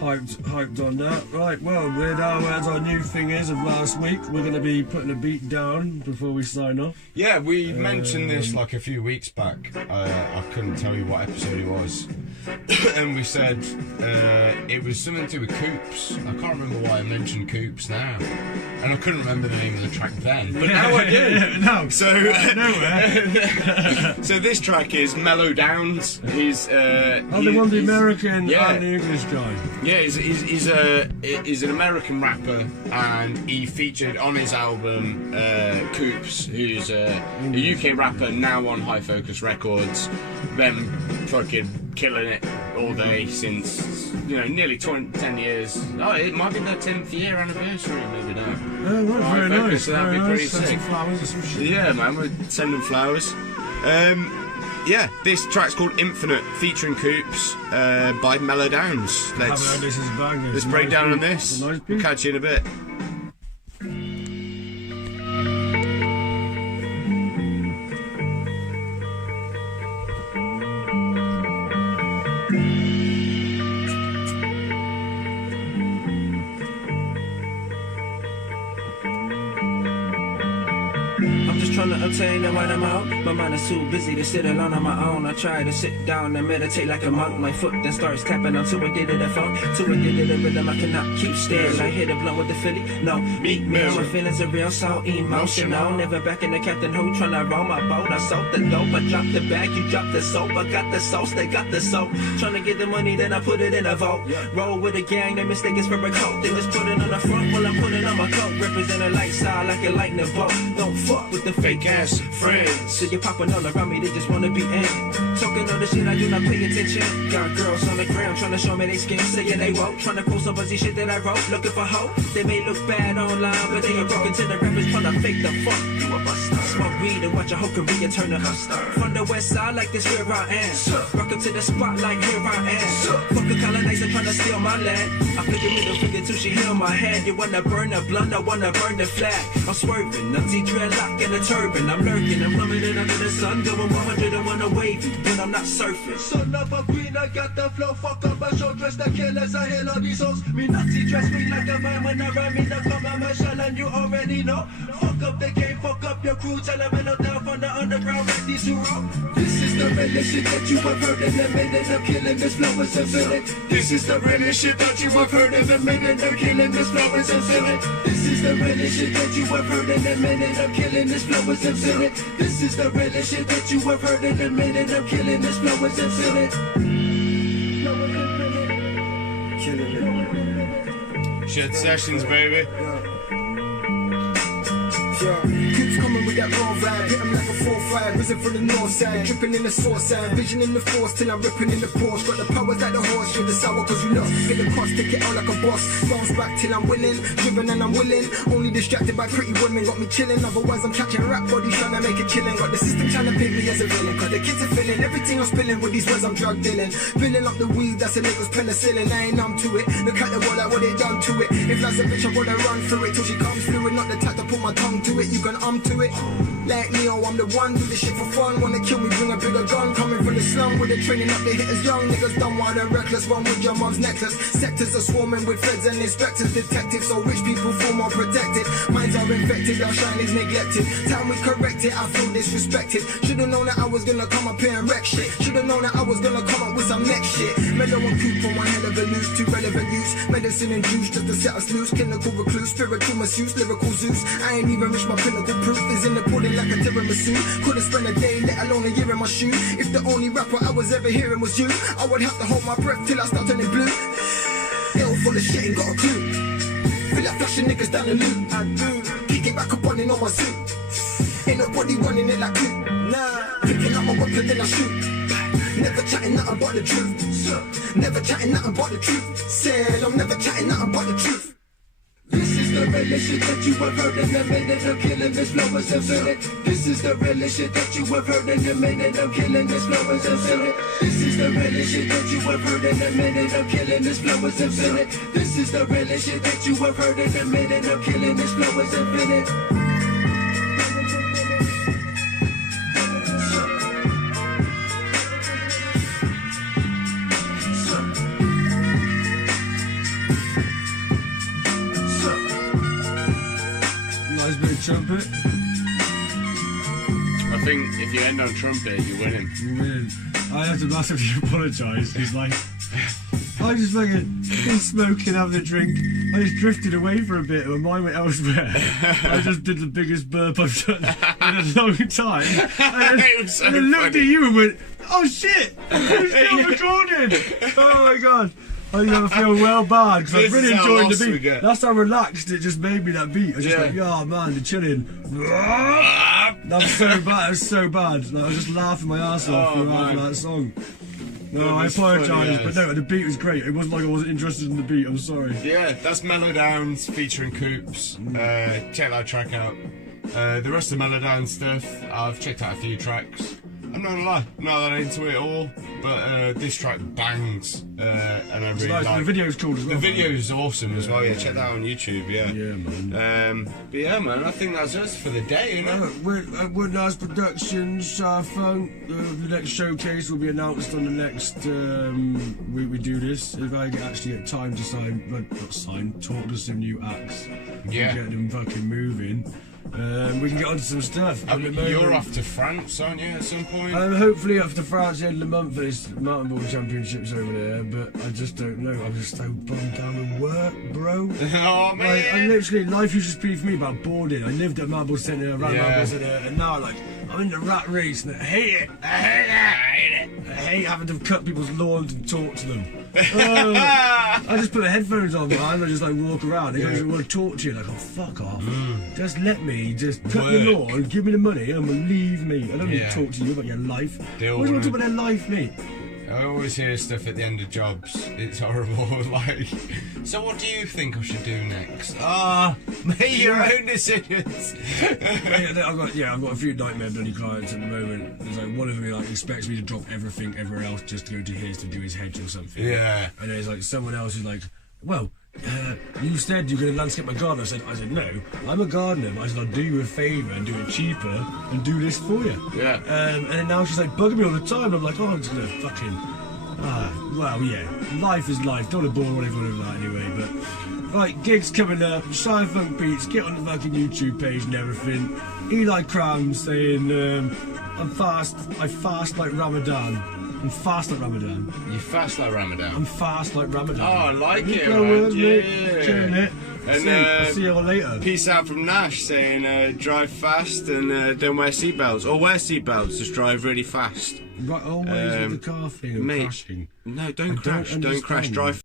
Hyped on that. Right, well, we're now, as our new thing is of last week, we're going to be putting a beat down before we sign off. Yeah, we mentioned this like a few weeks back. I couldn't tell you what episode it was. And we said it was something to do with Coops. I can't remember why I mentioned Coops now. And I couldn't remember the name of the track then. But now I do. No. So, so this track is Mellow Downs. He's the one, the American and the English guy. Yeah, he's an American rapper, and he featured on his album Coops, who's a UK rapper now on High Focus Records. Them fucking killing it all day since, nearly 10 years. Oh, it might be their 10th year anniversary, maybe now. Oh, that's very nice. So that'd be pretty Send some sick. flowers or some shit. Yeah, man, we'll send them flowers. Yeah, this track's called Infinite, featuring Coops by Mellow Downs. This is a banger. Let's break down on this. We'll catch you in a bit. Trying to obtain the right amount. My mind is too busy to sit alone on my own. I try to sit down and meditate like a monk. My foot then starts tapping onto a did of the funk. To a did of the rhythm, I cannot keep still. I hit a blunt with the Philly. No, meat meal. My feelings are real, so emotional. Never back in the captain who tryna roll my boat. I sold the dope, I dropped the bag, you dropped the soap. I got the sauce, they got the soap. Tryna get the money, then I put it in a vote. Roll with a gang, they mistake is for a coat. They just put it on the front while I'm putting on my coat. Represent a light side like a lightning bolt. Don't fuck with the fake ass friends. So you're popping all around me, they just wanna be in. Talking all the shit, I do not pay attention. Got girls on the ground trying to show me they skin, saying they woke. Trying to pull some fuzzy shit that I wrote, looking for hope. They may look bad online, but they are broken to the rappers trying to fake the funk. You a buster. Smoke weed and watch your whole career turn to hustler. From the west side, like this, where I am. Rock up to the spotlight, here I am. Fuck a colonizer trying to steal my land. I flick your middle finger till she heal my hand. You wanna burn the blunt, I wanna burn the flag. I'm swerving, nutty dreadlock in a turban. I'm lurking, I'm plummeting under the sun, going 101 a wavy, but I'm not surfing. Son of a queen, I got the flow. Fuck up a show, dress the killers. I hail all these hoes. Me nutty dress me like a man when I rhyme in the commercial, and you already know. Fuck up the game, fuck up your crew. Tell them mellow down from the underground, ready to roll. This is the realest shit that you have heard in a minute. I'm killing this flowers and filling. This is the realest shit that you have heard in a minute. I'm killing this flowers and filling. This is the realest shit that you have heard in a minute. I'm killing this flowers and filling. This is the realest shit that you have heard in a minute. I'm killing this flowers and filling. Shed Sessions, baby. Keeps coming with that raw vibe, hit 'em like a 4-5, risen from the north side, dripping in the source side, vision in the force till I'm ripping in the Porsche. Got the powers like the horse, you're the sour cause you lost. Get the cost, take it out like a boss, bounce back till I'm winning, driven and I'm willing, only distracted by pretty women, got me chilling, otherwise I'm catching rap bodies trying to make it chilling. Got the system trying to paint me as a villain, cause the kids are feeling everything I'm spilling with these words I'm drug dealing. Filling up the weed, that's a nigga's penicillin, I ain't numb to it, look at the wall like what they done to it. If that's a bitch I wanna run through it till she comes through it, not the type to put my tongue to it, you can to it. Like me, oh, I'm the one, do this shit for fun. Wanna kill me, bring a bigger gun. Coming from the slum with the training up, they hit us young. Niggas dumb, wild and reckless, run with your mom's necklace. Sectors are swarming with feds and inspectors, detectives, so rich people feel more protected. Minds are infected, our shine is neglected. Time we correct it, I feel disrespected. Should've known that I was gonna come up here and wreck shit. Should've known that I was gonna come up with some next shit. Mellow and coop on one hell of a loose, too relevant use. Medicine and juice just to set us loose. Clinical recluse, spiritual masseuse, lyrical Zeus. I ain't even reached my pinnacle proof. Is in the pudding like a tiramisu. Couldn't spend a day, let alone a year in my shoe. If the only rapper I was ever hearing was you, I would have to hold my breath till I start turning blue. Ill full of shit, ain't got a clue. Feel like flashing niggas down the loop. I do. Kick it back up on it on my suit. Ain't nobody running it like you. Nah. Picking up my weapon then I shoot. Never chatting nothing but the truth. Never chatting nothing but the truth. Said I'm never chatting nothing but the truth. This is the realest shit that you have heard in a minute. I'm killing this flowers and filling. This is the realest shit that you have heard in a minute. I'm killing this flowers and filling. This is the realest shit that you have heard in a minute. I'm killing this flowers and filling. This is the realest shit that you have heard in a minute. I'm killing this flowers and filling. Trumpet. I think if you end on trumpet, you're winning. You're winning. I have to massively apologise. He's like, I just fucking been smoking, having a drink. I just drifted away for a bit, and my mind went elsewhere. I just did the biggest burp I've done in a long time. And then looked at you and went, "Oh shit, who's still recording?" Oh my god. I never feel well bad because I'm really enjoying the beat. That's how relaxed it just made me, that beat. I was just like, oh man, the chilling. That was so bad. It was so bad. Like, I was just laughing my ass off throughout that song. No, I apologise, but no, the beat was great. It wasn't like I wasn't interested in the beat, I'm sorry. Yeah, that's Mellow Downs featuring Coops. Check that track out. The rest of Mellow Downs stuff, I've checked out a few tracks. I'm not gonna lie, I'm not that into it all, but this track bangs, and I really like the video's cool as well. The video's awesome as well, yeah, check that out on YouTube, yeah. Yeah, man. But yeah, man, I think that's us for the day, you know? We're Nice Productions, Funk. The next showcase will be announced on the next week we do this. If I actually get time to talk to some new acts. Yeah. Get them fucking moving. We can get onto some stuff. You're off to France, aren't you, at some point? I'm hopefully off to France at the end of the month for this mountain ball championships over there, but I just don't know. I'm just so bummed down with work, bro. Oh, man. Like, I literally, life used to be for me about boarding. I lived at Marble Centre, around Marble Centre, and now I'm in the rat race and I hate it. I hate having to cut people's lawns and talk to them. I just put my headphones on, man, and I just walk around. They just want to talk to you, oh, fuck off. Just let me just cut your lawn, give me the money, and leave me. I don't need to talk to you about your life. What do you want to talk about their life, mate? I always hear stuff at the end of jobs. It's horrible. So what do you think I should do next? Make your own decisions. I've got a few nightmare bloody clients at the moment. There's one of them expects me to drop everything everywhere else just to go to his to do his hedge or something. Yeah. And there's someone else who's well, you said you're going to landscape my garden. I said, no, I'm a gardener, but I said, I'll do you a favour and do it cheaper and do this for you. Yeah. And then now she's bugging me all the time. I'm like, I'm just going to fucking... well, yeah, life is life. Don't want to bore everyone with that anyway, but... Right, gigs coming up, Shy Funk Beats, get on the fucking YouTube page and everything. Eli Cram saying, I fast like Ramadan. I'm fast like Ramadan. You fast like Ramadan? I'm fast like Ramadan. Oh, I like it, man. Yeah. Chilling it. And I'll see you all later. Peace out from Nash saying drive fast and don't wear seatbelts. Or wear seatbelts, just drive really fast. Right, always with the car thing and mate, crashing. No, don't crash. Don't crash. Drive